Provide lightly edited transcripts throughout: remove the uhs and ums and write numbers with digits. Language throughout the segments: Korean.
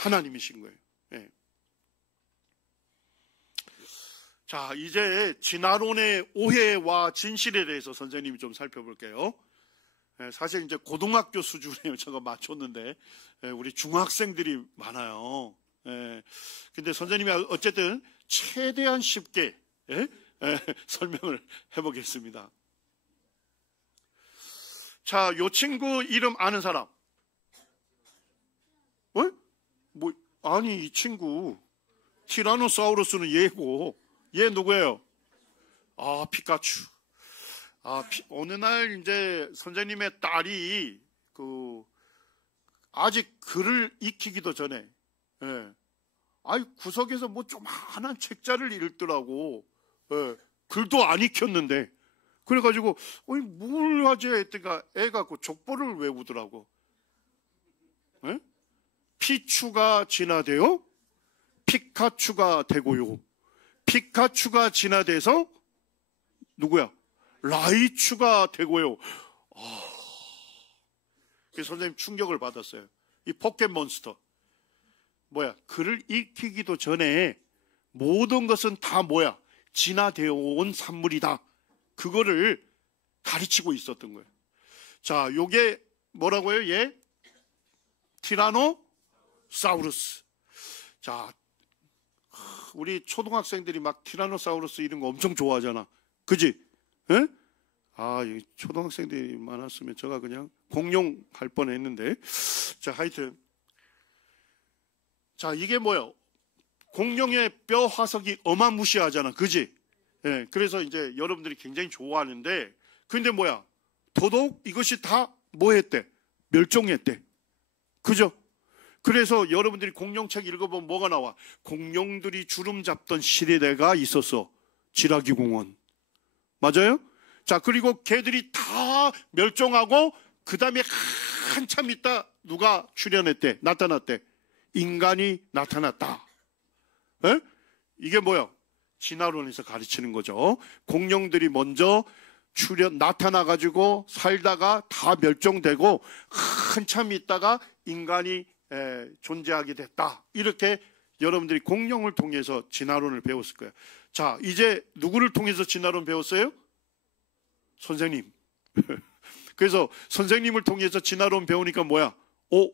하나님이신 거예요. 예. 자, 이제 진화론의 오해와 진실에 대해서 선생님이 좀 살펴볼게요. 예, 사실 이제 고등학교 수준에 제가 맞췄는데 우리 중학생들이 많아요. 예, 근데 선생님이 어쨌든 최대한 쉽게 설명을 해보겠습니다. 자, 요 친구 이름 아는 사람? 아니, 이 친구 티라노사우루스는 얘고 얘 누구예요? 아, 피카츄. 어느 날 이제 선생님의 딸이 아직 글을 익히기도 전에 구석에서 뭐 조그만한 책자를 읽더라고. 글도 안 익혔는데. 그래가지고 뭘 하지 했더니까 애가 족보를 외우더라고. 피추가 진화되어 피카츄가 되고요. 피카츄가 진화돼서 누구야? 라이츄가 되고요. 그래서 선생님 충격을 받았어요. 이 포켓몬스터. 글을 익히기도 전에 모든 것은 다 진화되어 온 산물이다. 그거를 가르치고 있었던 거예요. 자, 요게 뭐라고요? 얘? 티라노사우루스. 자, 우리 초등학생들이 막 티라노사우루스 이런 거 엄청 좋아하잖아. 그지? 예? 초등학생들이 많았으면 제가 그냥 공룡할 뻔했는데. 자, 하여튼. 자, 이게 뭐예요? 공룡의 뼈 화석이 어마무시하잖아. 그지? 예, 그래서 이제 여러분들이 굉장히 좋아하는데, 근데 더더욱 이것이 다 했대? 멸종했대. 그죠? 그래서 여러분들이 공룡책 읽어보면 뭐가 나와? 공룡들이 주름 잡던 시대가 있었어. 지라기 공원. 맞아요? 자, 그리고 걔들이 다 멸종하고 그 다음에 한참 있다 누가 출현했대? 나타났대? 인간이 나타났다. 에? 이게 진화론에서 가르치는 거죠. 공룡들이 먼저 나타나가지고 살다가 다 멸종되고 한참 있다가 인간이 존재하게 됐다. 이렇게 여러분들이 공룡을 통해서 진화론을 배웠을 거예요. 자, 이제 누구를 통해서 진화론 배웠어요? 선생님. 그래서 선생님을 통해서 진화론 배우니까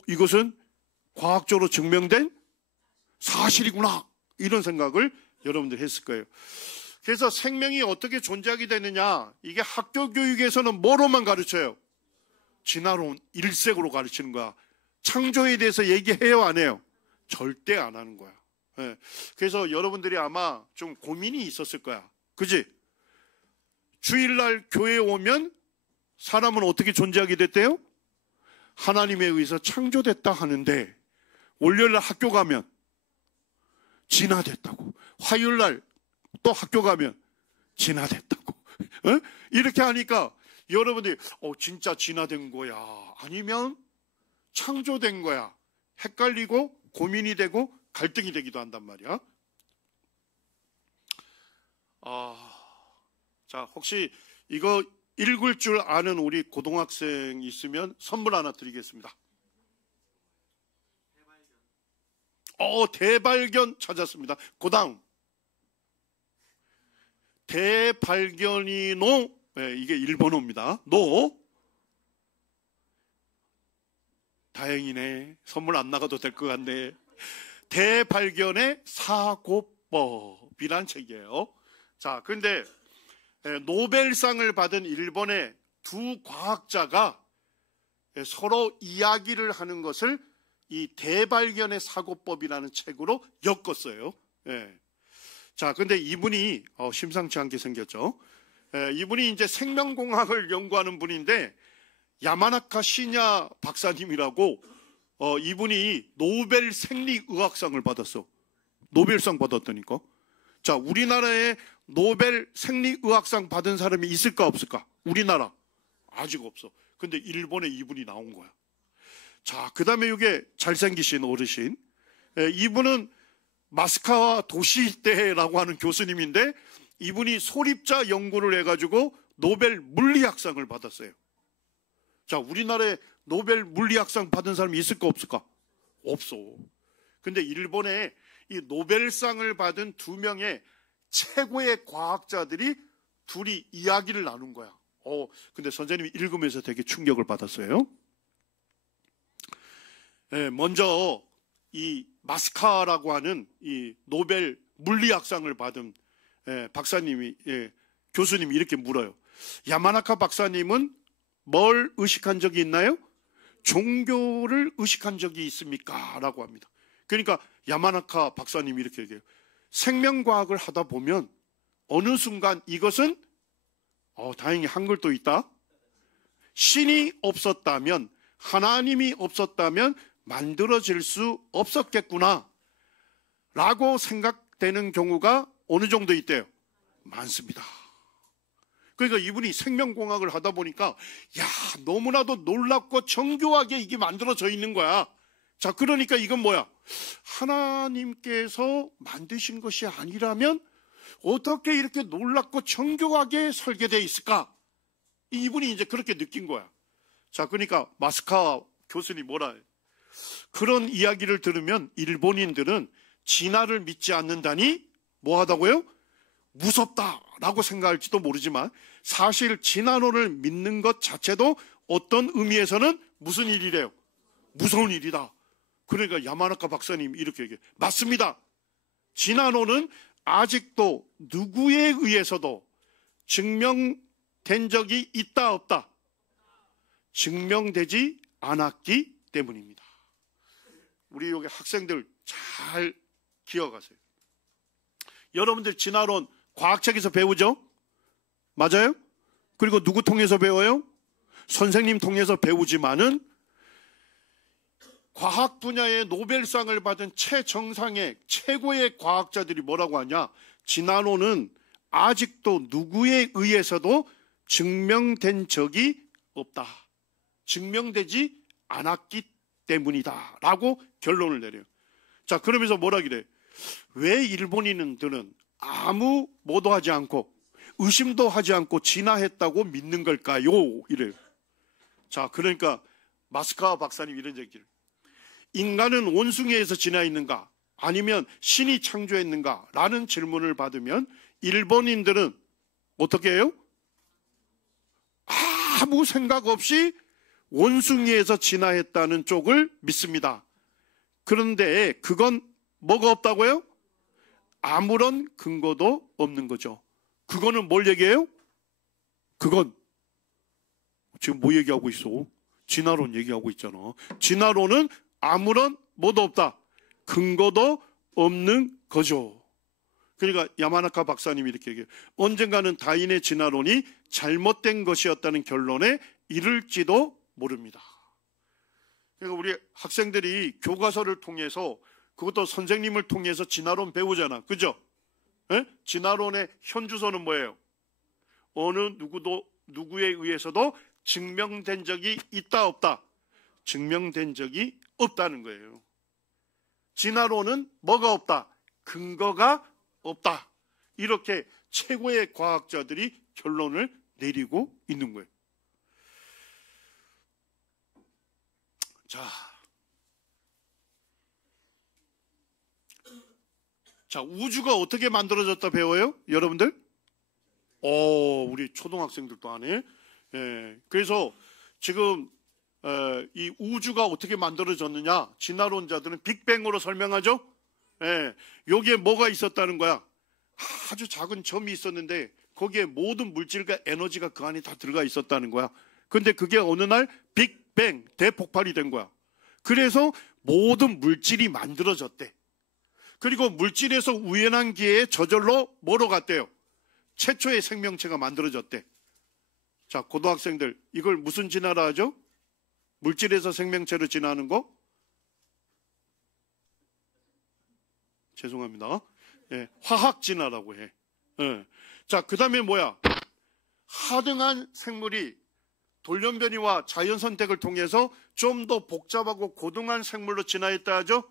이것은 과학적으로 증명된 사실이구나. 이런 생각을 여러분들 했을 거예요. 그래서 생명이 어떻게 존재하게 되느냐, 이게 학교 교육에서는 뭐로만 가르쳐요? 진화론 일색으로 가르치는 거야. 창조에 대해서 얘기해요, 안 해요? 절대 안 하는 거야. 그래서 여러분들이 아마 좀 고민이 있었을 거야. 그지? 주일날 교회에 오면 사람은 어떻게 존재하게 됐대요? 하나님에 의해서 창조됐다 하는데, 월요일날 학교 가면 진화됐다고. 화요일날 또 학교 가면 진화됐다고. 이렇게 하니까 여러분들이 진짜 진화된 거야? 아니면 창조된 거야? 헷갈리고 고민이 되고 갈등이 되기도 한단 말이야. 자, 혹시 이거 읽을 줄 아는 우리 고등학생 있으면 선물 하나 드리겠습니다. 대발견 찾았습니다. 그 다음. 대발견이 이게 일본어입니다. 다행이네. 선물 안 나가도 될 것 같네. 대발견의 사고법이란 책이에요. 자, 근데 노벨상을 받은 일본의 두 과학자가 서로 이야기를 하는 것을 이 대발견의 사고법이라는 책으로 엮었어요. 자, 근데 이분이 심상치 않게 생겼죠. 이분이 이제 생명공학을 연구하는 분인데, 야마나카 시냐 박사님이라고, 이분이 노벨 생리의학상을 받았어. 노벨상 받았다니까. 자, 우리나라에 노벨 생리의학상 받은 사람이 있을까 없을까? 우리나라 아직 없어. 근데 일본에 이분이 나온 거야. 자, 그 다음에 이게 잘생기신 어르신, 이분은 마스카와 도시대라고 하는 교수님인데, 이분이 소립자 연구를 해가지고 노벨 물리학상을 받았어요. 자, 우리나라에 노벨 물리학상 받은 사람이 있을까 없을까? 없어. 근데 일본에 이 노벨상을 받은 두 명의 최고의 과학자들이 둘이 이야기를 나눈 거야. 근데 선생님이 읽으면서 되게 충격을 받았어요. 먼저 이 마스카라고 하는 이 노벨 물리학상을 받은 박사님이, 교수님이 이렇게 물어요. 야마나카 박사님은 뭘 의식한 적이 있나요? 종교를 의식한 적이 있습니까? 라고 합니다. 그러니까 야마나카 박사님이 이렇게 얘기해요. 생명과학을 하다 보면 어느 순간 이것은 다행히 한글도 있다. 신이 없었다면, 하나님이 없었다면 만들어질 수 없었겠구나 라고 생각되는 경우가 어느 정도 있대요? 많습니다. 그러니까 이분이 생명공학을 하다 보니까 너무나도 놀랍고 정교하게 이게 만들어져 있는 거야. 자, 그러니까 이건 뭐야? 하나님께서 만드신 것이 아니라면 어떻게 이렇게 놀랍고 정교하게 설계되어 있을까? 이분이 이제 그렇게 느낀 거야. 자, 그러니까 마스카 교수님 뭐라 해요? 그런 이야기를 들으면 일본인들은 진화를 믿지 않는다니 뭐 하다고요? 무섭다라고 생각할지도 모르지만 사실 진화론을 믿는 것 자체도 어떤 의미에서는 무슨 일이래요? 무서운 일이다. 그러니까 야마나카 박사님이 이렇게 얘기해요. 맞습니다. 진화론은 아직도 누구에 의해서도 증명된 적이 있다 없다? 증명되지 않았기 때문입니다. 우리 여기 학생들 잘 기억하세요. 여러분들 진화론 과학책에서 배우죠? 맞아요? 그리고 누구 통해서 배워요? 선생님 통해서 배우지만은 과학 분야의 노벨상을 받은 최정상의 최고의 과학자들이 뭐라고 하냐? 진화론은 아직도 누구에 의해서도 증명된 적이 없다. 증명되지 않았기 때문이다 라고 결론을 내려요. 자, 그러면서 뭐라 그래? 왜 일본인들은 아무 뭐도 하지 않고 의심도 하지 않고 진화했다고 믿는 걸까요? 이래요. 자, 그러니까 마스카 박사님 이런 얘기를, 인간은 원숭이에서 진화했는가 아니면 신이 창조했는가 라는 질문을 받으면 일본인들은 어떻게 해요? 아무 생각 없이 원숭이에서 진화했다는 쪽을 믿습니다. 그런데 그건 뭐가 없다고요? 아무런 근거도 없는 거죠. 그거는 뭘 얘기해요? 그건 지금 뭐 얘기하고 있어? 진화론 얘기하고 있잖아. 진화론은 아무런 뭐도 없다. 근거도 없는 거죠. 그러니까 야마나카 박사님이 이렇게 얘기해요. 언젠가는 다인의 진화론이 잘못된 것이었다는 결론에 이를지도 모릅니다. 그러니까 우리 학생들이 교과서를 통해서, 그것도 선생님을 통해서 진화론 배우잖아. 그죠? 진화론의 현주소는 뭐예요? 어느 누구에 의해서도 증명된 적이 있다 없다? 증명된 적이 없다는 거예요. 진화론은 뭐가 없다? 근거가 없다. 이렇게 최고의 과학자들이 결론을 내리고 있는 거예요. 자, 우주가 어떻게 만들어졌다 배워요? 여러분들? 우리 초등학생들도 하네. 그래서 지금 이 우주가 어떻게 만들어졌느냐, 진화론자들은 빅뱅으로 설명하죠. 여기에 뭐가 있었다는 거야? 아주 작은 점이 있었는데 거기에 모든 물질과 에너지가 그 안에 다 들어가 있었다는 거야. 근데 그게 어느 날 빅뱅, 대폭발이 된 거야. 그래서 모든 물질이 만들어졌대. 그리고 물질에서 우연한 기회에 저절로 뭐로 갔대요? 최초의 생명체가 만들어졌대. 자, 고등학생들, 이걸 무슨 진화라 하죠? 물질에서 생명체로 진화하는 거? 죄송합니다. 화학 진화라고 해. 자, 그 다음에 뭐야? 하등한 생물이 돌연변이와 자연 선택을 통해서 좀 더 복잡하고 고등한 생물로 진화했다 하죠?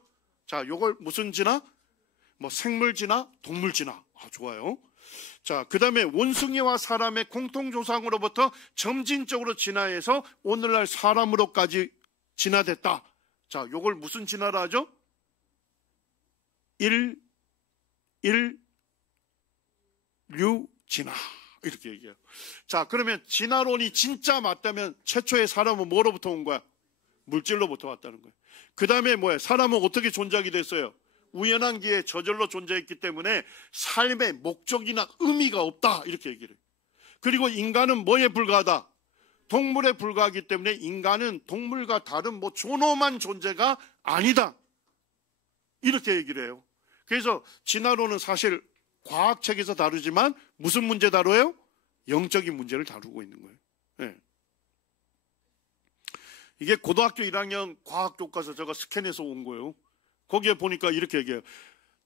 자, 요걸 무슨 진화? 뭐 생물 진화, 동물 진화. 좋아요. 자, 그 다음에 원숭이와 사람의 공통조상으로부터 점진적으로 진화해서 오늘날 사람으로까지 진화됐다. 자, 요걸 무슨 진화라 하죠? 인류진화 이렇게 얘기해요. 자, 그러면 진화론이 진짜 맞다면 최초의 사람은 뭐로부터 온 거야? 물질로부터 왔다는 거예요. 그 다음에 뭐예요? 사람은 어떻게 존재하게 됐어요? 우연한 기회에 저절로 존재했기 때문에 삶의 목적이나 의미가 없다 이렇게 얘기를 해요. 그리고 인간은 뭐에 불과하다? 동물에 불과하기 때문에 인간은 동물과 다른 뭐 존엄한 존재가 아니다 이렇게 얘기를 해요. 그래서 진화론은 사실 과학책에서 다루지만 무슨 문제 다뤄요? 영적인 문제를 다루고 있는 거예요. 네. 이게 고등학교 1학년 과학 교과서 제가 스캔해서 온 거예요. 거기에 보니까 이렇게 얘기해요.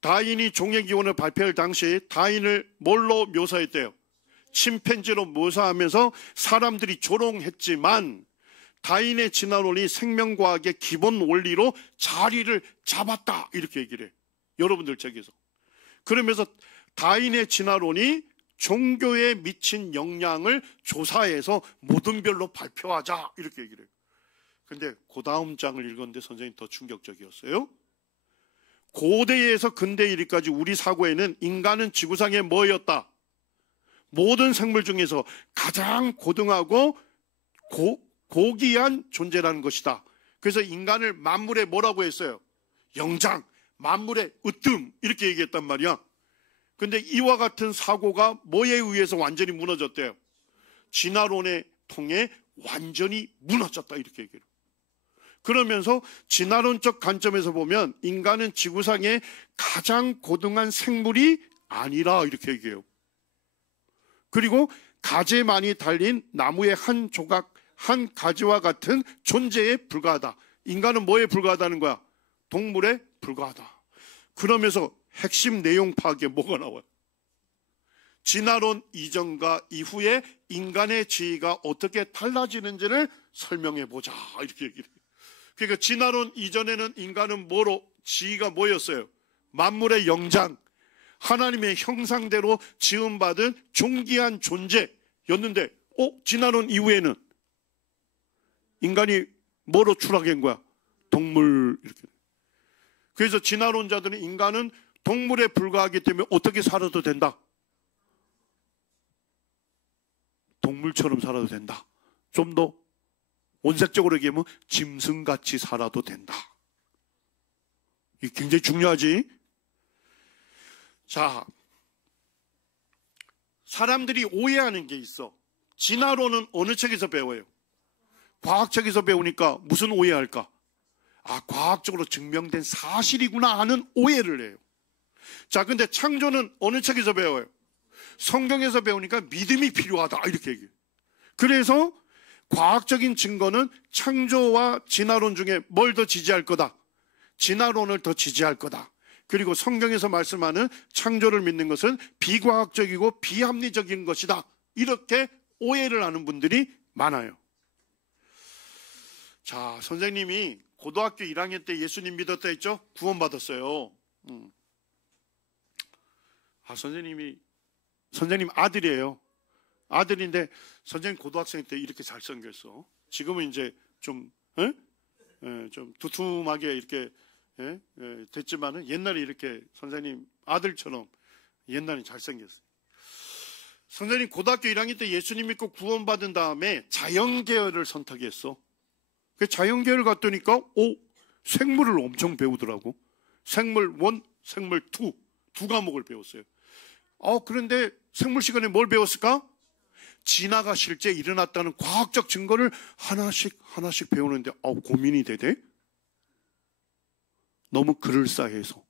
다윈이 종의 기원을 발표할 당시 다윈을 뭘로 묘사했대요? 침팬지로 묘사하면서 사람들이 조롱했지만 다윈의 진화론이 생명과학의 기본 원리로 자리를 잡았다 이렇게 얘기를 해요. 여러분들 책에서. 그러면서 다윈의 진화론이 종교에 미친 영향을 조사해서 모든 별로 발표하자 이렇게 얘기를 해요. 근데 그 다음 장을 읽었는데 선생님 더 충격적이었어요. 고대에서 근대 이르기까지 우리 사고에는 인간은 지구상에 뭐였다? 모든 생물 중에서 가장 고등하고 고귀한 존재라는 것이다. 그래서 인간을 만물의 뭐라고 했어요? 영장, 만물의 으뜸 이렇게 얘기했단 말이야. 근데 이와 같은 사고가 뭐에 의해서 완전히 무너졌대요? 진화론에 통해 완전히 무너졌다 이렇게 얘기해요. 그러면서 진화론적 관점에서 보면 인간은 지구상의 가장 고등한 생물이 아니라 이렇게 얘기해요. 그리고 가지만이 달린 나무의 한 조각, 한 가지와 같은 존재에 불과하다. 인간은 뭐에 불과하다는 거야? 동물에 불과하다. 그러면서 핵심 내용 파악에 뭐가 나와요? 진화론 이전과 이후에 인간의 지위가 어떻게 달라지는지를 설명해 보자 이렇게 얘기를 해요. 그러니까 진화론 이전에는 인간은 뭐로 지위가 뭐였어요? 만물의 영장, 하나님의 형상대로 지음받은 존귀한 존재였는데 진화론 이후에는 인간이 뭐로 추락한 거야? 동물 이렇게. 그래서 진화론자들은 인간은 동물에 불과하기 때문에 어떻게 살아도 된다? 동물처럼 살아도 된다. 좀 더 원색적으로 얘기하면 짐승같이 살아도 된다. 이게 굉장히 중요하지? 자, 사람들이 오해하는 게 있어. 진화론은 어느 책에서 배워요? 과학책에서 배우니까 무슨 오해할까? 아, 과학적으로 증명된 사실이구나 하는 오해를 해요. 자, 근데 창조는 어느 책에서 배워요? 성경에서 배우니까 믿음이 필요하다 이렇게 얘기해요. 그래서 과학적인 증거는 창조와 진화론 중에 뭘 더 지지할 거다? 진화론을 더 지지할 거다. 그리고 성경에서 말씀하는 창조를 믿는 것은 비과학적이고 비합리적인 것이다. 이렇게 오해를 하는 분들이 많아요. 자, 선생님이 고등학교 1학년 때 예수님 믿었다 했죠? 구원받았어요. 선생님 아들이에요. 아들인데 선생님 고등학생 때 이렇게 잘생겼어. 지금은 이제 좀 두툼하게 이렇게 됐지만은 옛날에 이렇게 선생님 아들처럼 옛날에 잘생겼어요. 선생님 고등학교 1학년 때 예수님 믿고 구원받은 다음에 자연계열을 선택했어. 그 자연계열 갔더니까 생물을 엄청 배우더라고. 생물 1, 생물 2, 두 과목을 배웠어요. 그런데 생물 시간에 뭘 배웠을까? 진화가 실제 일어났다는 과학적 증거를 하나씩 배우는데 고민이 되대? 너무 그럴싸해서.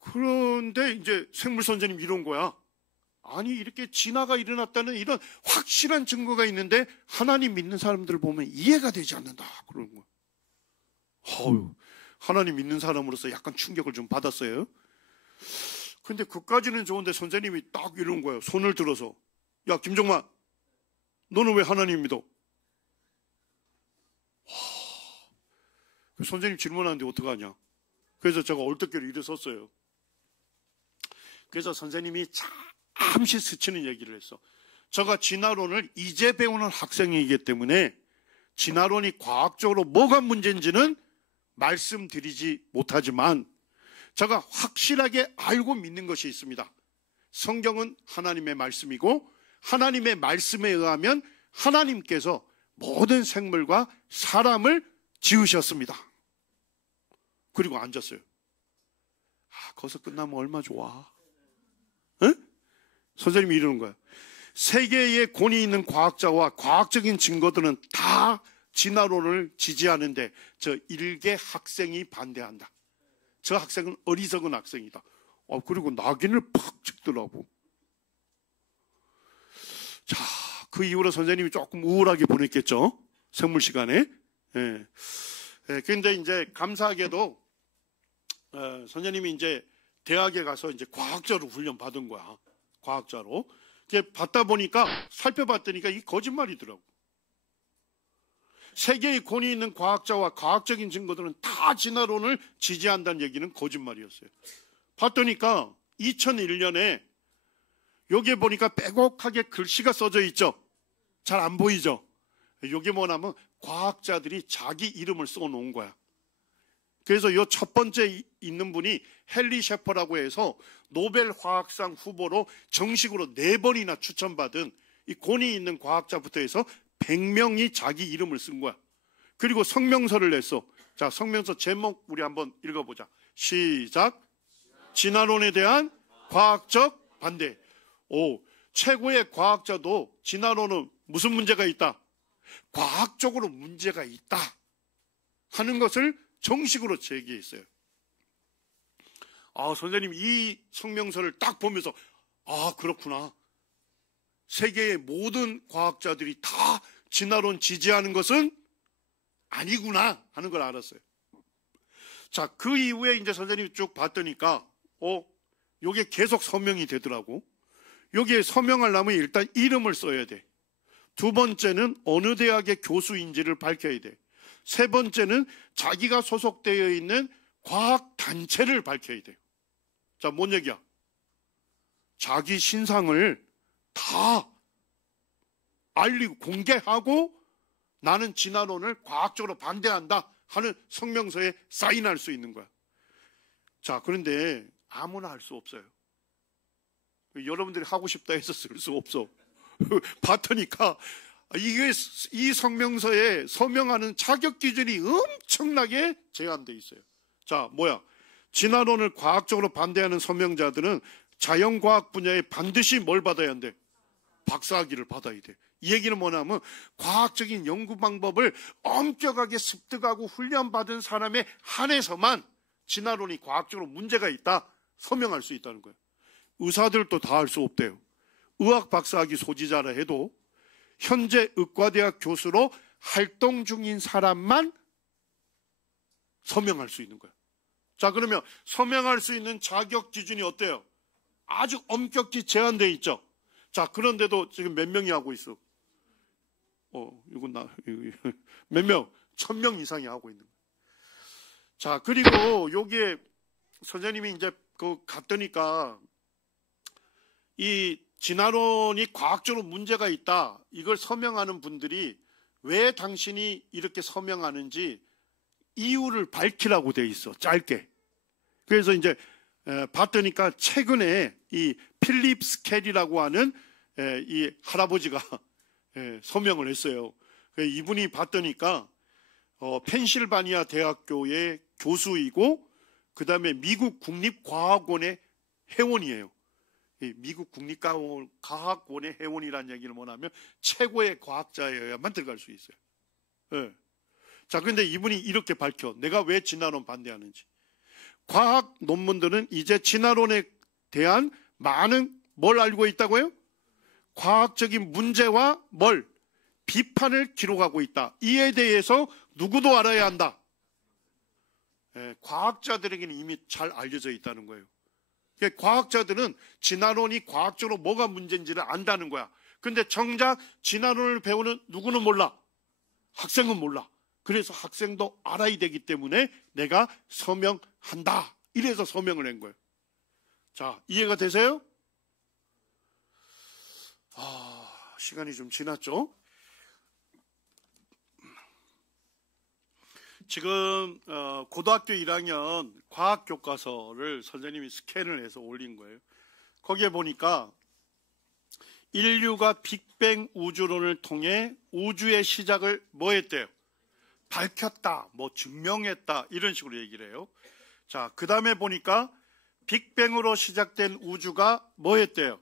그런데 이제 생물 선생님 이런 거야. 아니 이렇게 진화가 일어났다는 이런 확실한 증거가 있는데 하나님 믿는 사람들을 보면 이해가 되지 않는다 그러는 거야. 하나님 믿는 사람으로서 약간 충격을 좀 받았어요. 근데 그까지는 좋은데 선생님이 딱 이런 거예요. 손을 들어서 야 김종만 너는 왜 하나님 믿어? 선생님 질문하는데 어떡하냐. 그래서 제가 얼떨결에 일어섰어요. 그래서 선생님이 잠시 스치는 얘기를 했어. 제가 진화론을 이제 배우는 학생이기 때문에 진화론이 과학적으로 뭐가 문제인지는 말씀드리지 못하지만 제가 확실하게 알고 믿는 것이 있습니다. 성경은 하나님의 말씀이고 하나님의 말씀에 의하면 하나님께서 모든 생물과 사람을 지으셨습니다. 그리고 앉았어요. 거기서 끝나면 얼마 좋아. 응? 선생님이 이러는 거야. 세계에 권위 있는 과학자와 과학적인 증거들은 다 진화론을 지지하는데 저 일개 학생이 반대한다. 저 학생은 어리석은 학생이다. 그리고 낙인을 팍 찍더라고. 자, 그 이후로 선생님이 조금 우울하게 보냈겠죠. 생물 시간에. 근데 이제 감사하게도 선생님이 이제 대학에 가서 이제 과학자로 훈련 받은 거야. 과학자로. 받다 보니까 살펴봤더니까 이게 거짓말이더라고. 세계에 권위 있는 과학자와 과학적인 증거들은 다 진화론을 지지한다는 얘기는 거짓말이었어요. 봤더니까 2001년에 여기에 보니까 빼곡하게 글씨가 써져 있죠. 잘 안 보이죠. 이게 뭐냐면 과학자들이 자기 이름을 써놓은 거야. 그래서 이 첫 번째 있는 분이 헨리 셰퍼라고 해서 노벨 화학상 후보로 정식으로 4번이나 추천받은 이 권위 있는 과학자부터 해서 100명이 자기 이름을 쓴 거야. 그리고 성명서를 냈어. 자, 성명서 제목 우리 한번 읽어보자. 시작. 진화론에 대한 과학적 반대. 최고의 과학자도 진화론은 무슨 문제가 있다? 과학적으로 문제가 있다 하는 것을 정식으로 제기했어요. 선생님 이 성명서를 딱 보면서 그렇구나. 세계의 모든 과학자들이 다 진화론 지지하는 것은 아니구나 하는 걸 알았어요. 자, 그 이후에 이제 선생님이 쭉 봤더니까 요게 계속 서명이 되더라고. 여기에 서명하려면 일단 이름을 써야 돼. 두 번째는 어느 대학의 교수인지를 밝혀야 돼. 세 번째는 자기가 소속되어 있는 과학단체를 밝혀야 돼요. 자, 뭔 얘기야? 자기 신상을 다 알리고 공개하고 나는 진화론을 과학적으로 반대한다 하는 성명서에 사인할 수 있는 거야. 자, 그런데 아무나 할 수 없어요. 여러분들이 하고 싶다 해서 쓸 수 없어. 봤더니까 이 성명서에 서명하는 자격 기준이 엄청나게 제한돼 있어요. 자, 뭐야? 진화론을 과학적으로 반대하는 서명자들은 자연과학 분야에 반드시 뭘 받아야 한대? 박사학위를 받아야 돼. 이 얘기는 뭐냐면 과학적인 연구 방법을 엄격하게 습득하고 훈련받은 사람에 한해서만 진화론이 과학적으로 문제가 있다 서명할 수 있다는 거예요. 의사들도 다 할 수 없대요. 의학 박사학위 소지자라 해도 현재 의과대학 교수로 활동 중인 사람만 서명할 수 있는 거예요. 자, 그러면 서명할 수 있는 자격 기준이 어때요? 아주 엄격히 제한되어 있죠. 자, 그런데도 지금 몇 명이 하고 있어? 몇 명? 1000명 이상이 하고 있는 거예요. 자, 그리고 여기에 선생님이 이제 갔더니까 이 진화론이 과학적으로 문제가 있다. 이걸 서명하는 분들이 왜 당신이 이렇게 서명하는지 이유를 밝히라고 돼 있어. 짧게. 그래서 이제 봤더니까 최근에 이 필립 스켈이라고 하는 이 할아버지가 서명을 했어요. 이분이 봤더니까 펜실바니아 대학교의 교수이고 그 다음에 미국 국립과학원의 회원이에요. 미국 국립과학원의 회원이라는 얘기는 뭐냐면 최고의 과학자여야만 들어갈 수 있어요. 네. 자, 그런데 이분이 이렇게 밝혀. 내가 왜 진화론 반대하는지. 과학 논문들은 이제 진화론에 대한 많은 뭘 알고 있다고요? 과학적인 문제와 비판을 기록하고 있다. 이에 대해서 누구도 알아야 한다. 과학자들에게는 이미 잘 알려져 있다는 거예요. 과학자들은 진화론이 과학적으로 뭐가 문제인지를 안다는 거야. 근데 정작 진화론을 배우는 누구는 몰라. 학생은 몰라. 그래서 학생도 알아야 되기 때문에 내가 서명한다. 이래서 서명을 한 거예요. 자, 이해가 되세요? 시간이 좀 지났죠? 지금 고등학교 1학년 과학교과서를 선생님이 스캔을 해서 올린 거예요. 거기에 보니까 인류가 빅뱅 우주론을 통해 우주의 시작을 뭐 했대요? 밝혔다, 뭐 증명했다, 이런 식으로 얘기를 해요. 자, 그 다음에 보니까 빅뱅으로 시작된 우주가 뭐 했대요?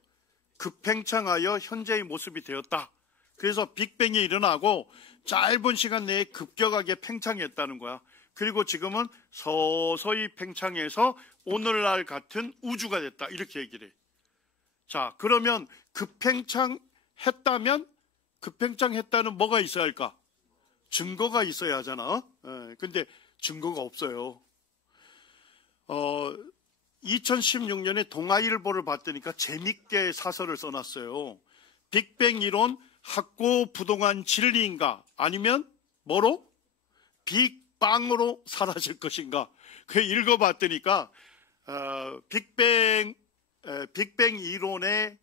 급팽창하여 현재의 모습이 되었다. 그래서 빅뱅이 일어나고 짧은 시간 내에 급격하게 팽창했다는 거야. 그리고 지금은 서서히 팽창해서 오늘날 같은 우주가 됐다, 이렇게 얘기를 해. 자, 그러면 급팽창했다는 뭐가 있어야 할까? 증거가 있어야 하잖아. 근데 증거가 없어요. 2016년에 동아일보를 봤더니까 재밌게 사설을 써놨어요. 빅뱅 이론 학고부동한 진리인가? 아니면 뭐로? 빅빵으로 사라질 것인가? 그 읽어봤더니까 빅뱅 이론의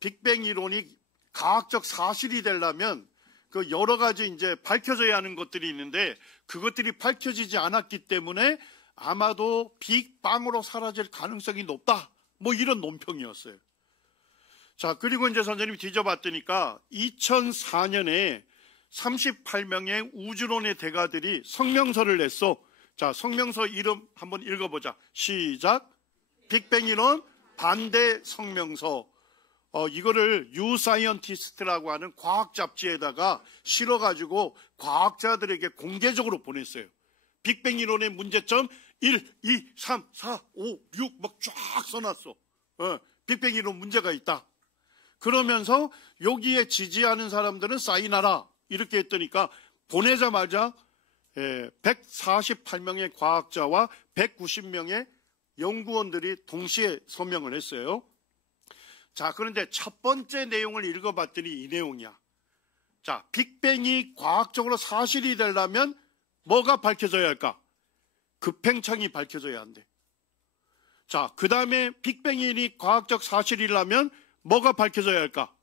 빅뱅 이론이 과학적 사실이 되려면 그 여러 가지 이제 밝혀져야 하는 것들이 있는데 그것들이 밝혀지지 않았기 때문에 아마도 빅빵으로 사라질 가능성이 높다. 뭐 이런 논평이었어요. 자, 그리고 이제 선생님이 뒤져봤더니까 2004년에 38명의 우주론의 대가들이 성명서를 냈어. 자, 성명서 이름 한번 읽어보자. 시작. 빅뱅 이론 반대 성명서. 이거를 유사이언티스트라고 하는 과학 잡지에다가 실어가지고 과학자들에게 공개적으로 보냈어요. 빅뱅 이론의 문제점 1, 2, 3, 4, 5, 6 막 쫙 써놨어. 빅뱅 이론 문제가 있다. 그러면서 여기에 지지하는 사람들은 사인하라. 이렇게 했더니까 보내자마자 148명의 과학자와 190명의 연구원들이 동시에 서명을 했어요. 자, 그런데 첫 번째 내용을 읽어봤더니 이 내용이야. 자, 빅뱅이 과학적으로 사실이 되려면 뭐가 밝혀져야 할까? 급팽창이 밝혀져야 한대. 자, 그 다음에 빅뱅이 과학적 사실이라면 뭐가 밝혀져야 할까?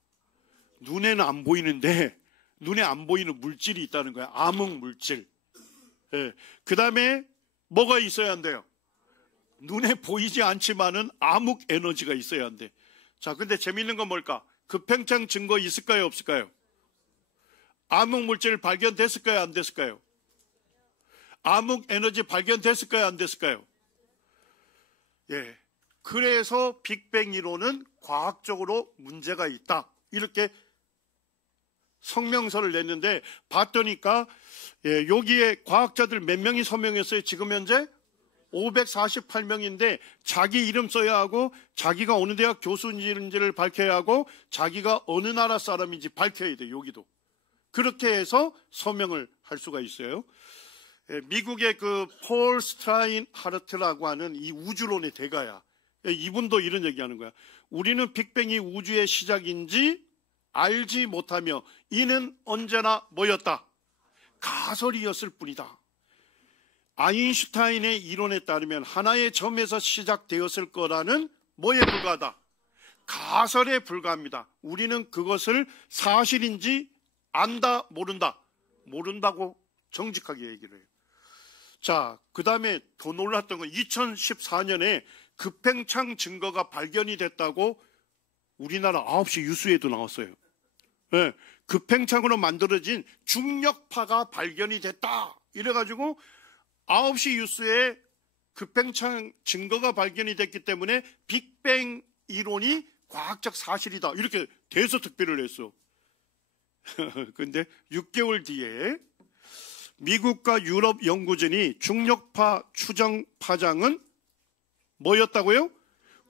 눈에는 안 보이는데 눈에 안 보이는 물질이 있다는 거야. 암흑 물질. 그 다음에 뭐가 있어야 한대요? 눈에 보이지 않지만은 암흑 에너지가 있어야 한대. 자, 근데 재밌는 건 뭘까? 급팽창 증거 있을까요? 없을까요? 암흑 물질 발견됐을까요? 안 됐을까요? 암흑 에너지 발견됐을까요? 안 됐을까요? 예. 그래서 빅뱅 이론은 과학적으로 문제가 있다. 이렇게 성명서를 냈는데 봤더니까 여기에 과학자들 몇 명이 서명했어요? 지금 현재 548명인데 자기 이름 써야 하고 자기가 어느 대학 교수인지를 밝혀야 하고 자기가 어느 나라 사람인지 밝혀야 돼. 여기도. 그렇게 해서 서명을 할 수가 있어요. 미국의 그 폴 스타인 하르트라고 하는 이 우주론의 대가야. 이분도 이런 얘기하는 거야. 우리는 빅뱅이 우주의 시작인지 알지 못하며 이는 언제나 뭐였다? 가설이었을 뿐이다. 아인슈타인의 이론에 따르면 하나의 점에서 시작되었을 거라는 뭐에 불과하다? 가설에 불과합니다. 우리는 그것을 사실인지 안다, 모른다? 모른다고 정직하게 얘기를 해요. 자, 그 다음에 더 놀랐던 건 2014년에 급팽창 증거가 발견이 됐다고 우리나라 9시 뉴스에도 나왔어요. 네, 급팽창으로 만들어진 중력파가 발견이 됐다. 이래가지고 9시 뉴스에 급팽창 증거가 발견이 됐기 때문에 빅뱅 이론이 과학적 사실이다. 이렇게 대서특필을 했어. 그런데 6개월 뒤에 미국과 유럽 연구진이 중력파 추정 파장은 뭐였다고요?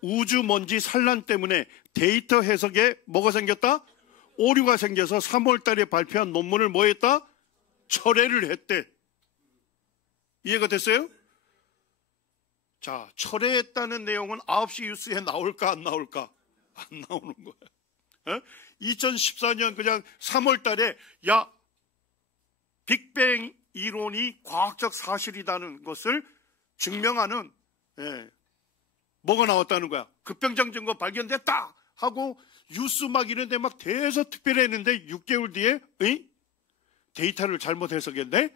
우주먼지 산란 때문에 데이터 해석에 뭐가 생겼다? 오류가 생겨서 3월 달에 발표한 논문을 뭐 했다? 철회를 했대. 이해가 됐어요? 자, 철회했다는 내용은 9시 뉴스에 나올까 안 나올까? 안 나오는 거야. 2014년 그냥 3월 달에 야, 빅뱅 이론이 과학적 사실이라는 것을 증명하는 뭐가 나왔다는 거야. 급팽창 증거 발견됐다 하고 뉴스 막 이런데 막 대서 특별했는데 6개월 뒤에 데이터를 잘못 해석했네.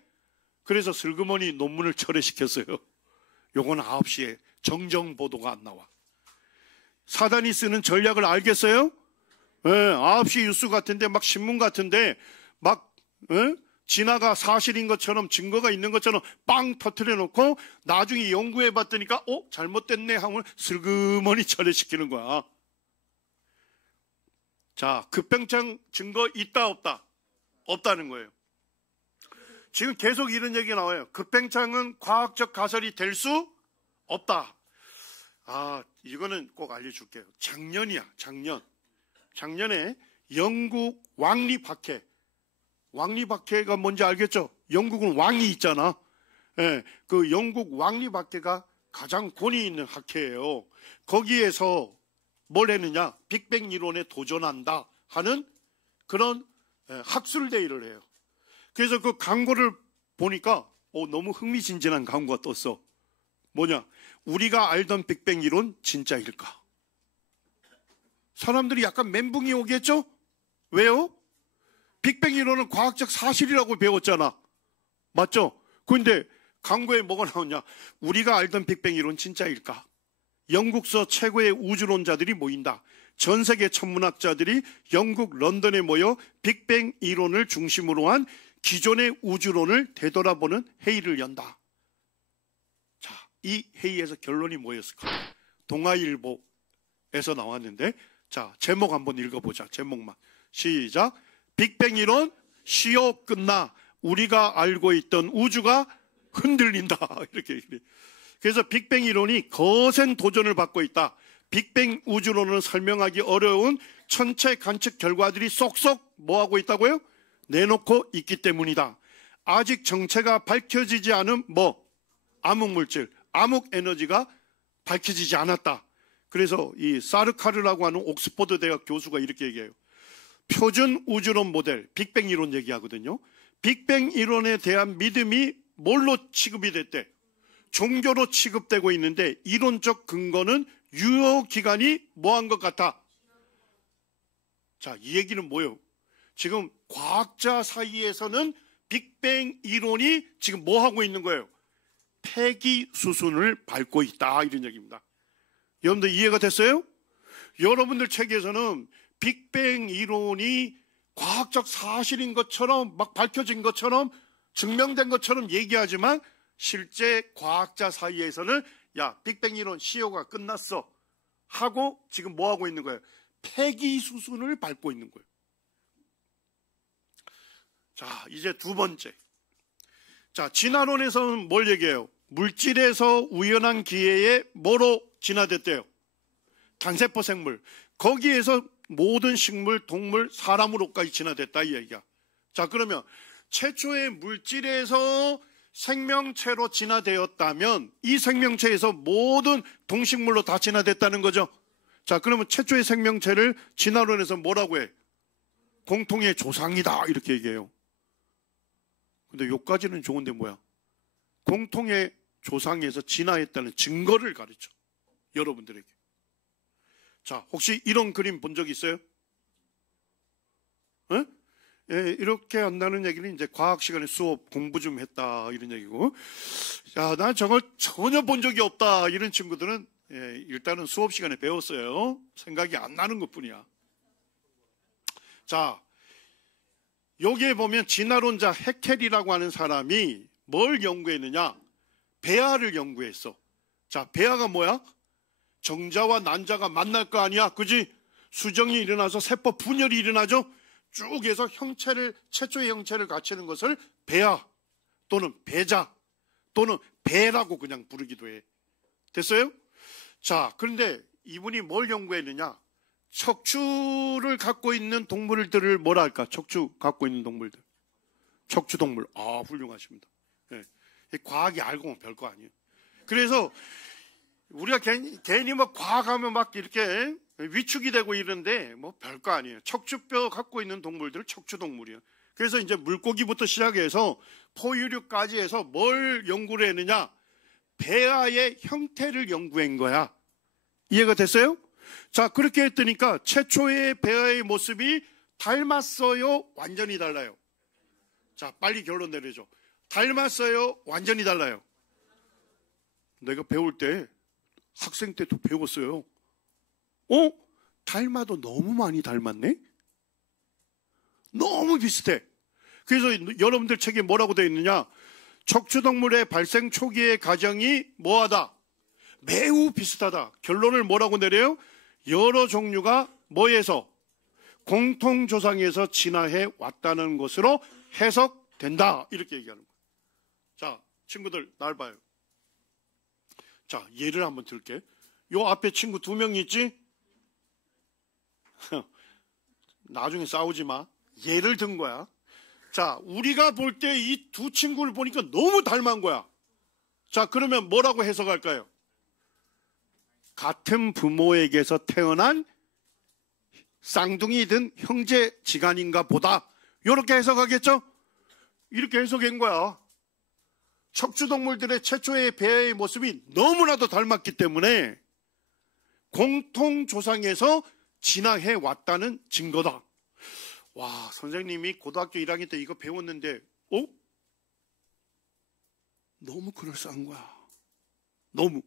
그래서 슬그머니 논문을 철회시켰어요. 요건 9시에 정정 보도가 안 나와. 사단이 쓰는 전략을 알겠어요? 예, 9시 뉴스 같은데 막 신문 같은데 막 진화가 사실인 것처럼 증거가 있는 것처럼 빵 터트려 놓고 나중에 연구해 봤더니까 잘못됐네 하면 슬그머니 철회시키는 거야. 자, 급병장 증거 있다 없다? 없다는 거예요. 지금 계속 이런 얘기 나와요. 급팽창은 과학적 가설이 될 수 없다. 이거는 꼭 알려줄게요. 작년이야, 작년에 영국 왕립학회. 왕립학회가 뭔지 알겠죠? 영국은 왕이 있잖아. 예, 그 영국 왕립학회가 가장 권위 있는 학회예요. 거기에서 뭘 했느냐? 빅뱅 이론에 도전한다 하는 그런 학술대회를 해요. 그래서 그 광고를 보니까 너무 흥미진진한 광고가 떴어. 뭐냐? 우리가 알던 빅뱅 이론 진짜일까? 사람들이 약간 멘붕이 오겠죠? 왜요? 빅뱅 이론은 과학적 사실이라고 배웠잖아. 맞죠? 그런데 광고에 뭐가 나오냐? 우리가 알던 빅뱅 이론 진짜일까? 영국서 최고의 우주론자들이 모인다. 전 세계 천문학자들이 영국 런던에 모여 빅뱅 이론을 중심으로 한 기존의 우주론을 되돌아보는 회의를 연다. 자, 이 회의에서 결론이 뭐였을까? 동아일보에서 나왔는데, 자, 제목 한번 읽어보자. 제목만. 시작. 빅뱅 이론 시효 끝나 우리가 알고 있던 우주가 흔들린다. 이렇게. 그래서 빅뱅 이론이 거센 도전을 받고 있다. 빅뱅 우주론을 설명하기 어려운 천체 관측 결과들이 쏙쏙 뭐하고 있다고요? 내놓고 있기 때문이다. 아직 정체가 밝혀지지 않은 암흑물질, 암흑에너지가 밝혀지지 않았다. 그래서 이 사르카르라고 하는 옥스퍼드 대학 교수가 이렇게 얘기해요. 표준 우주론 모델, 빅뱅 이론 얘기하거든요. 빅뱅 이론에 대한 믿음이 뭘로 취급이 됐대? 종교로 취급되고 있는데 이론적 근거는 유효기간이 뭐한 것 같아? 자, 이 얘기는 뭐예요? 지금 과학자 사이에서는 빅뱅 이론이 지금 뭐 하고 있는 거예요? 폐기 수순을 밟고 있다, 이런 얘기입니다. 여러분들 이해가 됐어요? 여러분들 책에서는 빅뱅 이론이 과학적 사실인 것처럼 막 밝혀진 것처럼 증명된 것처럼 얘기하지만 실제 과학자 사이에서는 야, 빅뱅 이론 시효가 끝났어 하고 지금 뭐 하고 있는 거예요? 폐기 수순을 밟고 있는 거예요. 자, 이제 두 번째. 자, 진화론에서는 뭘 얘기해요? 물질에서 우연한 기회에 뭐로 진화됐대요? 단세포 생물. 거기에서 모든 식물, 동물, 사람으로까지 진화됐다, 이 얘기야. 자, 그러면 최초의 물질에서 생명체로 진화되었다면 이 생명체에서 모든 동식물로 다 진화됐다는 거죠. 자, 그러면 최초의 생명체를 진화론에서 뭐라고 해? 공통의 조상이다, 이렇게 얘기해요. 근데 요까지는 좋은데 뭐야? 공통의 조상에서 진화했다는 증거를 가르쳐. 여러분들에게. 자, 혹시 이런 그림 본 적 있어요? 예, 이렇게 한다는 얘기는 이제 과학 시간에 수업 공부 좀 했다, 이런 얘기고. 야, 난 저걸 전혀 본 적이 없다, 이런 친구들은 일단은 수업 시간에 배웠어요. 생각이 안 나는 것 뿐이야. 자, 여기에 보면 진화론자 해켈이라고 하는 사람이 뭘 연구했느냐? 배아를 연구했어. 자, 배아가 뭐야? 정자와 난자가 만날 거 아니야, 그지? 수정이 일어나서 세포 분열이 일어나죠? 쭉 해서 최초의 형체를 갖추는 것을 배아 또는 배자 또는 배라고 그냥 부르기도 해. 됐어요? 자, 그런데 이분이 뭘 연구했느냐? 척추를 갖고 있는 동물들을 뭐라 할까? 척추 갖고 있는 동물들. 척추동물. 훌륭하십니다. 네. 과학이 알고 보면 별거 아니에요. 그래서 우리가 괜히 뭐 과학하면 막 이렇게 위축이 되고 이러는데 뭐 별거 아니에요. 척추뼈 갖고 있는 동물들은 척추동물이에요. 그래서 이제 물고기부터 시작해서 포유류까지 해서 뭘 연구를 했느냐? 배아의 형태를 연구한 거야. 이해가 됐어요? 자, 그렇게 했더니까 최초의 배아의 모습이 닮았어요? 완전히 달라요? 자, 빨리 결론 내려줘. 닮았어요? 완전히 달라요? 내가 배울 때, 학생 때도 배웠어요. 닮아도 너무 많이 닮았네? 너무 비슷해. 그래서 여러분들 책에 뭐라고 되어 있느냐? 척추동물의 발생 초기의 과정이 뭐하다? 매우 비슷하다. 결론을 뭐라고 내려요? 여러 종류가 뭐에서? 공통조상에서 진화해 왔다는 것으로 해석된다. 이렇게 얘기하는 거예요. 자, 친구들 날 봐요. 자, 예를 한번 들게. 요 앞에 친구 2명 있지? 나중에 싸우지 마. 예를 든 거야. 자, 우리가 볼 때 이 2 친구를 보니까 너무 닮은 거야. 자, 그러면 뭐라고 해석할까요? 같은 부모에게서 태어난 쌍둥이든 형제지간인가 보다. 이렇게 해석하겠죠? 이렇게 해석한 거야. 척추동물들의 최초의 배아의 모습이 너무나도 닮았기 때문에 공통조상에서 진화해 왔다는 증거다. 와, 선생님이 고등학교 1학년 때 이거 배웠는데 너무 그럴싸한 거야. 너무.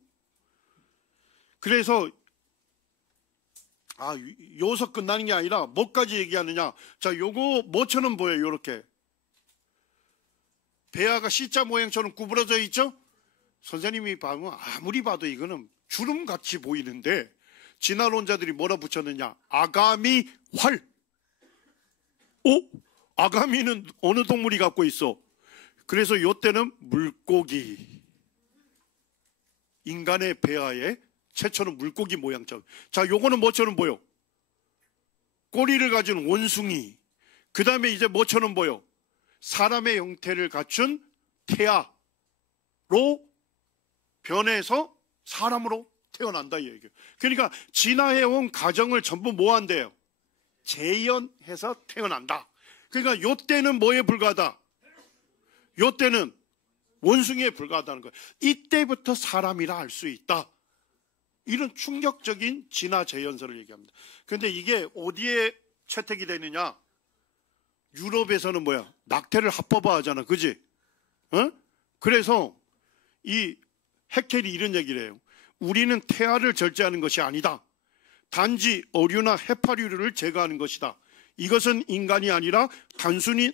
그래서 여기서 끝나는 게 아니라 뭐까지 얘기하느냐. 자, 요거 뭐처럼 보여요? 요렇게 배아가 C자 모양처럼 구부러져 있죠? 선생님이 보면 아무리 봐도 이거는 주름같이 보이는데 진화론자들이 뭐라 붙였느냐? 아가미 활. 아가미는 어느 동물이 갖고 있어? 그래서 요때는 물고기. 인간의 배아에 최초는 물고기 모양처럼. 자, 요거는 뭐처럼 보여? 꼬리를 가진 원숭이. 그 다음에 이제 뭐처럼 보여? 사람의 형태를 갖춘 태아로 변해서 사람으로 태어난다 이 얘기예요. 그러니까 진화해온 과정을 전부 뭐 한대요? 재현해서 태어난다. 그러니까 요때는 뭐에 불과하다? 요때는 원숭이에 불과하다는 거예요. 이때부터 사람이라 할 수 있다. 이런 충격적인 진화 재현설을 얘기합니다. 그런데 이게 어디에 채택이 되느냐? 유럽에서는 뭐야? 낙태를 합법화하잖아. 그지? 그래서 이 해켈이 이런 얘기를 해요. 우리는 태아를 절제하는 것이 아니다. 단지 어류나 해파류를 제거하는 것이다. 이것은 인간이 아니라 단순히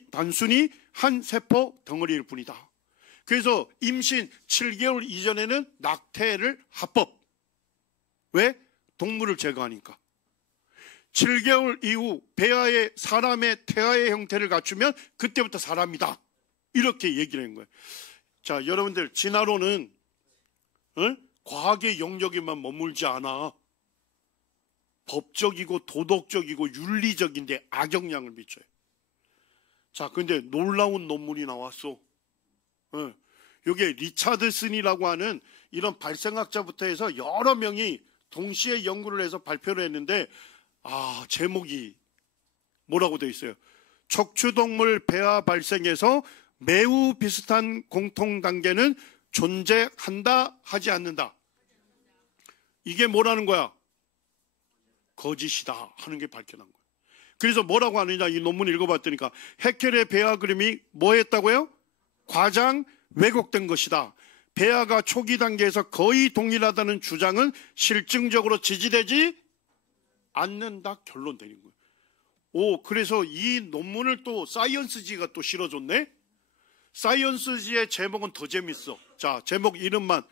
한 세포 덩어리일 뿐이다. 그래서 임신 7개월 이전에는 낙태를 합법. 왜? 동물을 제거하니까. 7개월 이후 배아의 사람의 태아의 형태를 갖추면 그때부터 사람이다. 이렇게 얘기를 한 거예요. 자, 여러분들 진화론은 과학의 영역에만 머물지 않아. 법적이고 도덕적이고 윤리적인데 악영향을 미쳐요. 자, 근데 놀라운 논문이 나왔어. 이게 리차드슨이라고 하는 이런 발생학자부터 해서 여러 명이 동시에 연구를 해서 발표를 했는데 제목이 뭐라고 되어 있어요? 척추동물 배아 발생에서 매우 비슷한 공통 단계는 존재한다 하지 않는다. 이게 뭐라는 거야? 거짓이다 하는 게 밝혀난 거예요. 그래서 뭐라고 하느냐, 이 논문 읽어봤더니까 해켈의 배아 그림이 뭐 했다고요? 과장 왜곡된 것이다. 배아가 초기 단계에서 거의 동일하다는 주장은 실증적으로 지지되지 않는다 결론 내린 거예요. 그래서 이 논문을 또 사이언스지가 또 실어줬네. 사이언스지의 제목은 더 재밌어. 자, 제목 이름만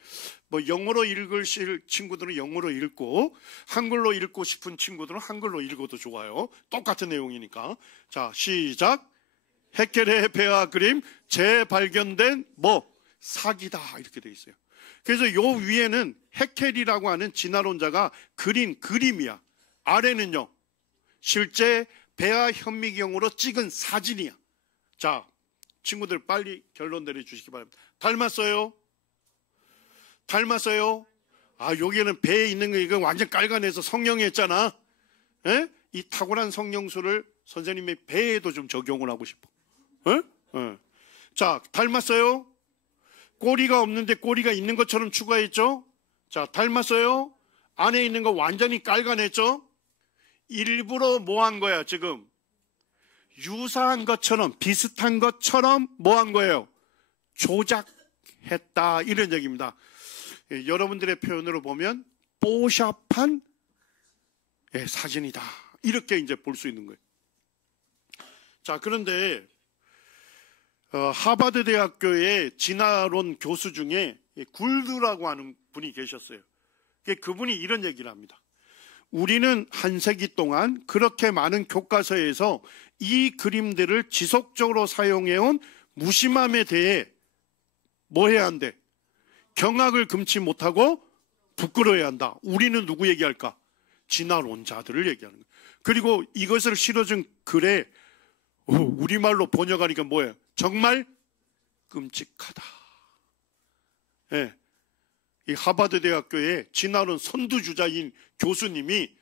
영어로 읽으실 친구들은 영어로 읽고 한글로 읽고 싶은 친구들은 한글로 읽어도 좋아요. 똑같은 내용이니까. 자, 시작. 해켈의 배아 그림 재발견된 사기다 이렇게 돼 있어요. 그래서 요 위에는 해켈이라고 하는 진화론자가 그린 그림이야. 아래는요 실제 배아 현미경으로 찍은 사진이야. 자, 친구들 빨리 결론 내려주시기 바랍니다. 닮았어요? 닮았어요? 여기에는 배에 있는 거 이거 완전 깔아내서 성령했잖아. 이 탁월한 성령수를 선생님의 배에도 좀 적용을 하고 싶어. 자, 닮았어요? 꼬리가 없는데 꼬리가 있는 것처럼 추가했죠? 자, 닮았어요? 안에 있는 거 완전히 깔아냈죠? 일부러 뭐 한 거야, 지금? 유사한 것처럼, 비슷한 것처럼 뭐 한 거예요? 조작했다 이런 얘기입니다. 여러분들의 표현으로 보면 뽀샵한 사진이다 이렇게 이제 볼 수 있는 거예요. 자, 그런데 하버드 대학교의 진화론 교수 중에 굴드라고 하는 분이 계셨어요. 그분이 이런 얘기를 합니다. 우리는 한 세기 동안 그렇게 많은 교과서에서 이 그림들을 지속적으로 사용해온 무심함에 대해 뭐 해야 한대? 경악을 금치 못하고 부끄러워야 한다. 우리는 누구 얘기할까? 진화론자들을 얘기하는 거예요. 그리고 이것을 실어준 글에 우리말로 번역하니까 뭐예요? 정말 끔찍하다. 예. 이 하버드 대학교의 진화론 선두주자인 교수님이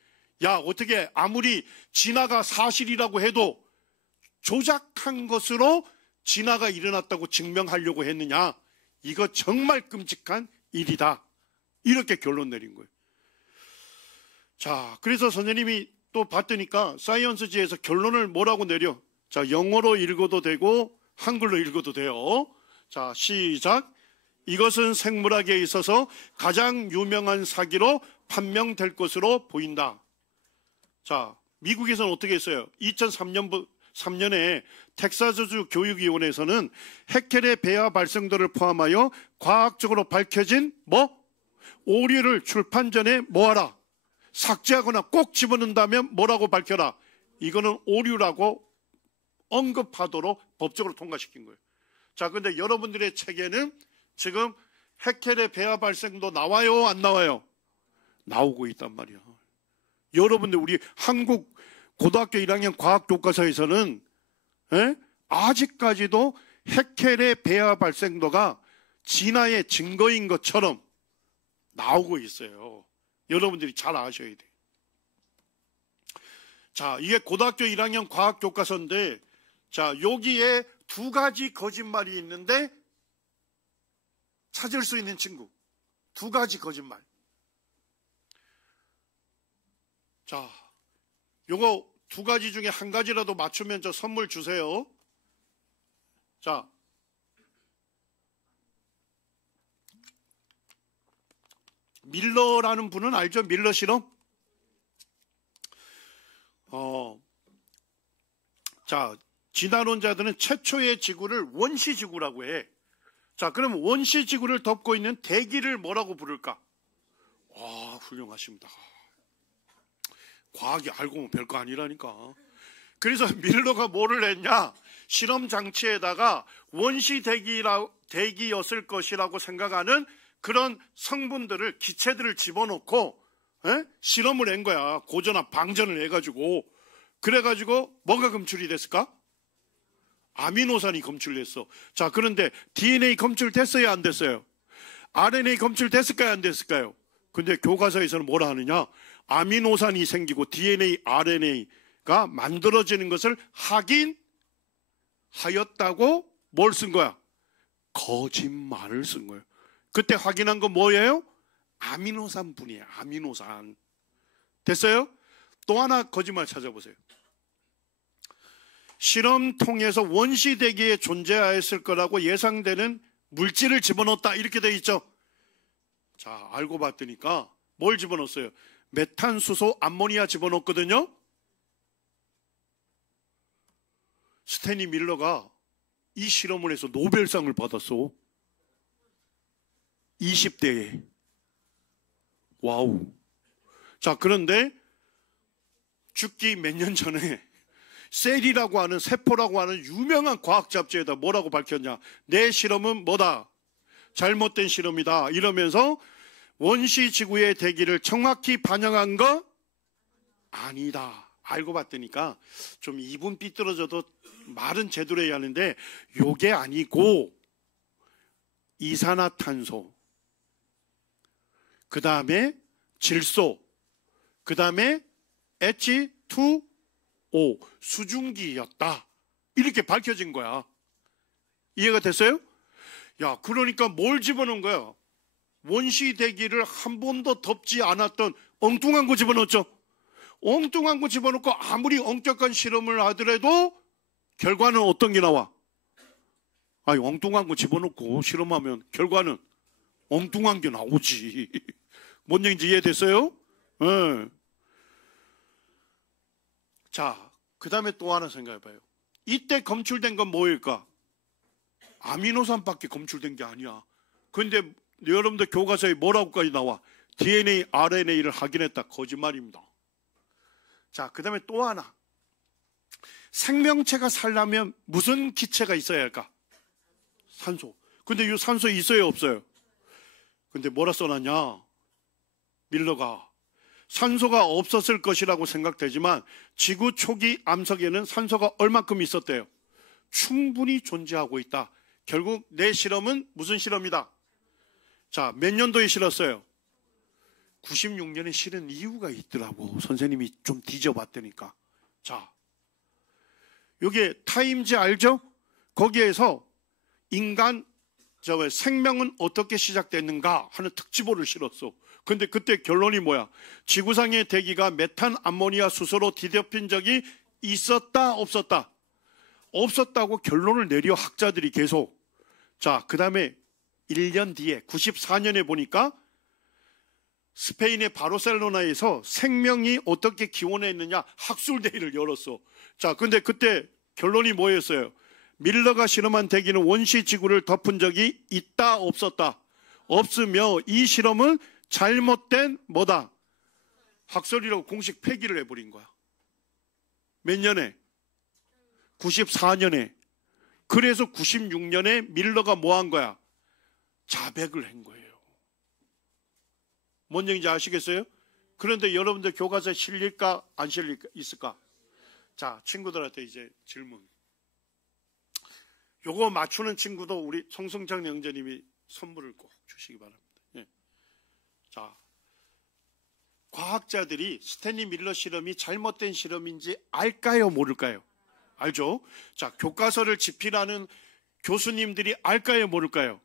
야, 어떻게 아무리 진화가 사실이라고 해도 조작한 것으로 진화가 일어났다고 증명하려고 했느냐? 이거 정말 끔찍한 일이다. 이렇게 결론 내린 거예요. 자, 그래서 선생님이 또 봤더니까 사이언스지에서 결론을 뭐라고 내려? 자, 영어로 읽어도 되고 한글로 읽어도 돼요. 자, 시작. 이것은 생물학에 있어서 가장 유명한 사기로 판명될 것으로 보인다. 자, 미국에서는 어떻게 했어요? 2003년에 텍사스주 교육위원회에서는 해켈의 배아 발생도를 포함하여 과학적으로 밝혀진 오류를 출판 전에 뭐하라? 삭제하거나 꼭 집어넣는다면 뭐라고 밝혀라? 이거는 오류라고 언급하도록 법적으로 통과시킨 거예요. 자, 근데 여러분들의 책에는 지금 해켈의 배아 발생도 나와요? 안 나와요? 나오고 있단 말이야. 여러분들 우리 한국 고등학교 1학년 과학 교과서에서는 아직까지도 해켈의 배아 발생도가 진화의 증거인 것처럼 나오고 있어요. 여러분들이 잘 아셔야 돼요. 자, 이게 고등학교 1학년 과학 교과서인데, 자, 여기에 두 가지 거짓말이 있는데 찾을 수 있는 친구. 두 가지 거짓말. 자, 요거 두 가지 중에 한 가지라도 맞추면 저 선물 주세요. 자, 밀러라는 분은 알죠? 밀러 실험? 자, 진화론자들은 최초의 지구를 원시지구라고 해. 자, 그럼 원시지구를 덮고 있는 대기를 뭐라고 부를까? 와, 훌륭하십니다. 과학이 알고 보면 별거 아니라니까. 그래서 밀러가 뭐를 했냐? 실험 장치에다가 원시 대기였을 것이라고 생각하는 그런 성분들을, 기체들을 집어넣고 실험을 한 거야. 고전압 방전을 해가지고. 그래가지고 뭐가 검출이 됐을까? 아미노산이 검출됐어. 자, 그런데 DNA 검출됐어요? 안 됐어요? RNA 검출됐을까요? 안 됐을까요? 근데 교과서에서는 뭐라 하느냐? 아미노산이 생기고 DNA, RNA가 만들어지는 것을 확인하였다고 뭘 쓴 거야? 거짓말을 쓴 거예요. 그때 확인한 건 뭐예요? 아미노산 분이에요. 아미노산. 됐어요? 또 하나 거짓말 찾아보세요. 실험통에서 원시대기에 존재하였을 거라고 예상되는 물질을 집어넣었다 이렇게 돼 있죠. 자, 알고 봤더니까 뭘 집어넣었어요? 메탄수소 암모니아 집어넣었거든요. 스탠리 밀러가 이 실험을 해서 노벨상을 받았어. 20대에. 와우. 자, 그런데 죽기 몇 년 전에 셀이라고 하는, 세포라고 하는 유명한 과학 잡지에다 뭐라고 밝혔냐? 내 실험은 뭐다? 잘못된 실험이다. 이러면서 원시 지구의 대기를 정확히 반영한 거 아니다. 알고 봤더니까 좀 이분 삐뚤어져도 말은 제대로 해야 하는데 요게 아니고 이산화탄소, 그 다음에 질소, 그 다음에 H2O 수증기였다. 이렇게 밝혀진 거야. 이해가 됐어요? 야, 그러니까 뭘 집어넣은 거야? 원시 대기를 한 번도 덮지 않았던 엉뚱한 거 집어넣었죠. 엉뚱한 거 집어넣고 아무리 엄격한 실험을 하더라도 결과는 어떤 게 나와? 아니, 엉뚱한 거 집어넣고 실험하면 결과는 엉뚱한 게 나오지. 뭔 얘기인지 이해됐어요? 네. 자, 그 다음에 또 하나 생각해봐요. 이때 검출된 건 뭐일까? 아미노산밖에 검출된 게 아니야. 근데 여러분들 교과서에 뭐라고까지 나와? DNA, RNA를 확인했다. 거짓말입니다. 자, 그 다음에 또 하나. 생명체가 살려면 무슨 기체가 있어야 할까? 산소. 근데 이 산소 있어요, 없어요? 근데 뭐라 써놨냐? 밀러가. 산소가 없었을 것이라고 생각되지만 지구 초기 암석에는 산소가 얼마큼 있었대요? 충분히 존재하고 있다. 결국 내 실험은 무슨 실험이다? 자, 몇 년도에 실었어요? 96년에 실은 이유가 있더라고. 선생님이 좀 뒤져봤다니까. 자, 요게 타임즈 알죠? 거기에서 인간 생명은 어떻게 시작됐는가 하는 특집호를 실었어. 근데 그때 결론이 뭐야? 지구상의 대기가 메탄 암모니아 수소로 뒤덮인 적이 있었다, 없었다? 없었다고 결론을 내려 학자들이 계속. 자, 그 다음에 1년 뒤에 94년에 보니까 스페인의 바르셀로나에서 생명이 어떻게 기원했느냐 학술대회를 열었어. 자, 근데 그때 결론이 뭐였어요? 밀러가 실험한 대기는 원시 지구를 덮은 적이 있다, 없었다? 없으며 이 실험은 잘못된 뭐다? 학설이라고 공식 폐기를 해버린 거야. 몇 년에? 94년에. 그래서 96년에 밀러가 뭐 한 거야? 자백을 한 거예요. 뭔 얘기인지 아시겠어요? 그런데 여러분들 교과서에 실릴까 안 실릴까 있을까? 자, 친구들한테 이제 질문. 요거 맞추는 친구도 우리 송승창 영재님이 선물을 꼭 주시기 바랍니다. 예. 자, 과학자들이 스탠리 밀러 실험이 잘못된 실험인지 알까요, 모를까요? 알죠? 자, 교과서를 집필하는 교수님들이 알까요, 모를까요?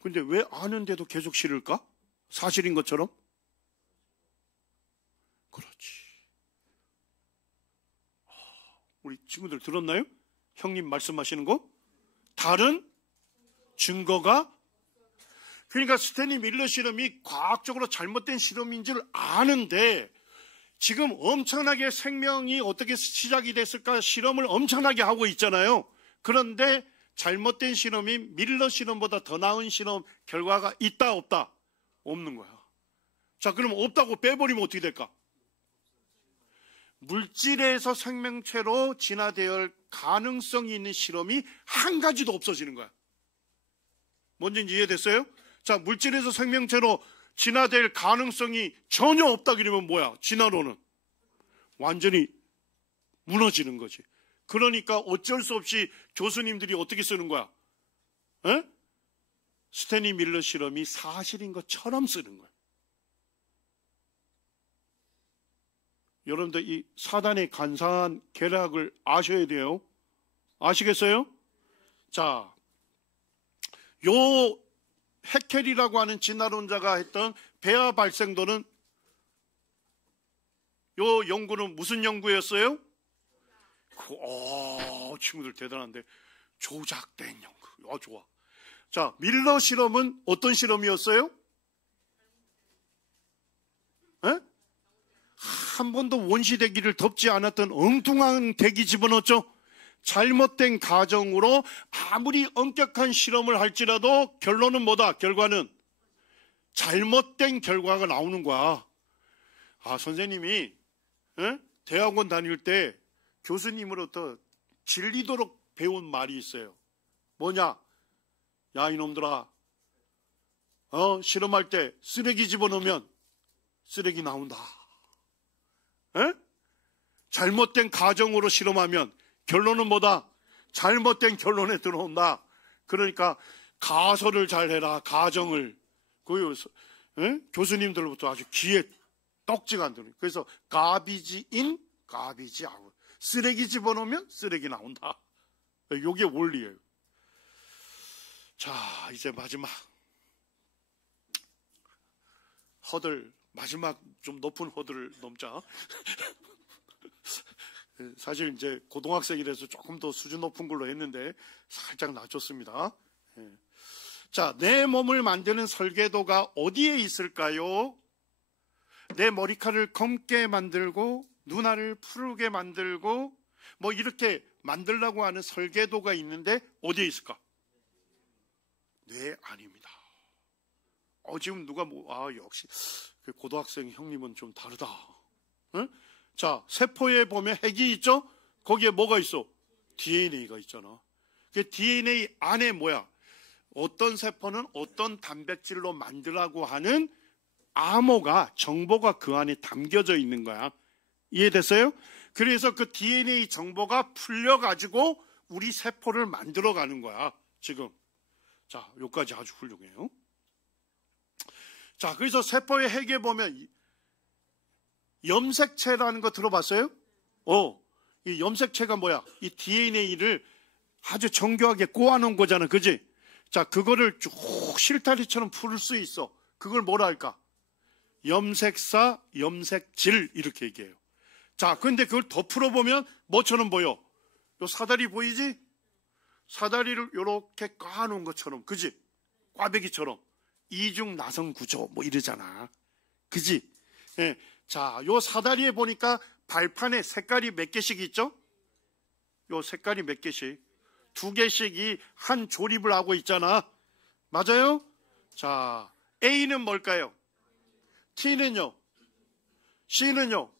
근데 왜 아는데도 계속 실을까? 사실인 것처럼? 그렇지. 우리 친구들 들었나요? 형님 말씀하시는 거? 다른 증거가? 그러니까 스탠리 밀러 실험이 과학적으로 잘못된 실험인 줄 아는데 지금 엄청나게 생명이 어떻게 시작이 됐을까 실험을 엄청나게 하고 있잖아요. 그런데 잘못된 실험이 밀러 실험보다 더 나은 실험 결과가 있다, 없다? 없는 거야. 자, 그럼 없다고 빼버리면 어떻게 될까? 물질에서 생명체로 진화되어야 할 가능성이 있는 실험이 한 가지도 없어지는 거야. 뭔지 이해됐어요? 자, 물질에서 생명체로 진화될 가능성이 전혀 없다 그러면 뭐야? 진화론은 완전히 무너지는 거지. 그러니까 어쩔 수 없이 교수님들이 어떻게 쓰는 거야? 에? 스탠리 밀러 실험이 사실인 것처럼 쓰는 거야. 여러분들 이 사단의 간사한 계략을 아셔야 돼요. 아시겠어요? 자, 요 해켈이라고 하는 진화론자가 했던 배아 발생도는 요 연구는 무슨 연구였어요? 친구들 대단한데 조작된 연구. 좋아. 자, 밀러 실험은 어떤 실험이었어요? 에? 한 번도 원시 대기를 덮지 않았던 엉뚱한 대기 집어넣었죠. 잘못된 가정으로 아무리 엄격한 실험을 할지라도 결론은 뭐다? 결과는 잘못된 결과가 나오는 거야. 아, 선생님이 대학원 다닐 때 교수님으로부터 질리도록 배운 말이 있어요. 뭐냐? 야, 이놈들아, 실험할 때 쓰레기 집어넣으면 쓰레기 나온다. 잘못된 가정으로 실험하면 결론은 뭐다? 잘못된 결론에 들어온다. 그러니까 가설을 잘 해라. 가정을. 교수님들로부터 아주 귀에 떡지가 안 들어요. 그래서 가비지 인, 가비지 아웃. 쓰레기 집어넣으면 쓰레기 나온다. 이게 원리예요. 자, 이제 마지막 허들, 마지막 좀 높은 허들을 넘자. 사실 이제 고등학생이라서 조금 더 수준 높은 걸로 했는데 살짝 낮췄습니다. 자, 내 몸을 만드는 설계도가 어디에 있을까요? 내 머리카락을 검게 만들고 눈알을 푸르게 만들고 뭐 이렇게 만들려고 하는 설계도가 있는데 어디에 있을까? 뇌 안입니다. 지금 누가 역시 고등학생 형님은 좀 다르다. 응? 자, 세포에 보면 핵이 있죠? 거기에 뭐가 있어? DNA가 있잖아. 그 DNA 안에 뭐야? 어떤 세포는 어떤 단백질로 만들라고 하는 암호가, 정보가 그 안에 담겨져 있는 거야. 이해됐어요? 그래서 그 DNA 정보가 풀려가지고 우리 세포를 만들어가는 거야, 지금. 자, 여기까지 아주 훌륭해요. 자, 그래서 세포의 핵에 보면 염색체라는 거 들어봤어요? 이 염색체가 뭐야? 이 DNA를 아주 정교하게 꼬아놓은 거잖아, 그지? 자, 그거를 쭉 실타리처럼 풀 수 있어. 그걸 뭐라 할까? 염색사, 염색질 이렇게 얘기해요. 자, 근데 그걸 더 풀어보면 뭐처럼 보여? 요 사다리 보이지? 사다리를 요렇게 까놓은 것처럼, 그지? 꽈배기처럼 이중 나선 구조 뭐 이러잖아, 그지? 예. 자, 요 사다리에 보니까 발판에 색깔이 몇 개씩 있죠? 요 색깔이 몇 개씩? 2개씩이 한 조립을 하고 있잖아. 맞아요? 자, A는 뭘까요? T는요? C는요?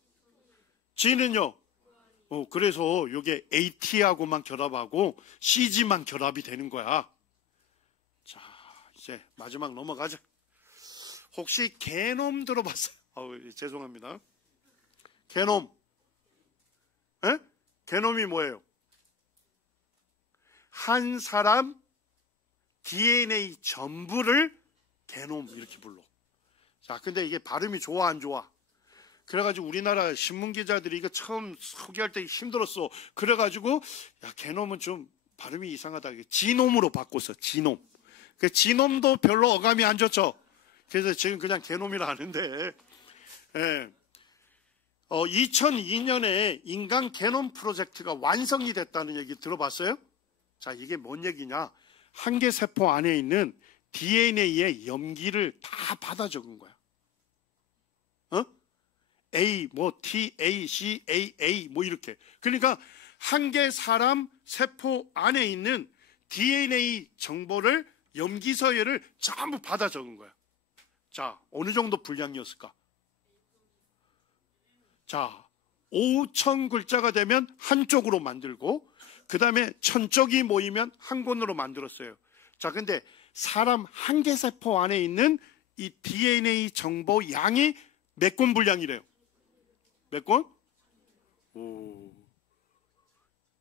G는요? 그래서 이게 AT하고만 결합하고 CG만 결합이 되는 거야. 자, 이제 마지막 넘어가자. 혹시 게놈 들어봤어요? 죄송합니다. 게놈. 에? 게놈이 뭐예요? 한 사람 DNA 전부를 게놈 이렇게 불러. 자, 근데 이게 발음이 좋아 안 좋아? 그래가지고 우리나라 신문기자들이 이거 처음 소개할 때 힘들었어. 그래가지고 야, 게놈은 좀 발음이 이상하다. 지놈으로 바꿨어. 지놈. 그 지놈도 별로 어감이 안 좋죠. 그래서 지금 그냥 게놈이라 하는데, 예. 2002년에 인간 게놈 프로젝트가 완성이 됐다는 얘기 들어봤어요? 자, 이게 뭔 얘기냐? 한 개 세포 안에 있는 DNA의 염기를 다 받아 적은 거야. A, T, A, C, A 뭐 이렇게. 그러니까 한 개 사람 세포 안에 있는 DNA 정보를 염기서열을 전부 받아 적은 거야. 자, 어느 정도 분량이었을까? 자, 5,000글자가 되면 한쪽으로 만들고 그 다음에 1,000쪽이 모이면 한 권으로 만들었어요. 자, 근데 사람 한 개 세포 안에 있는 이 DNA 정보 양이 몇 권 분량이래요? 몇 권?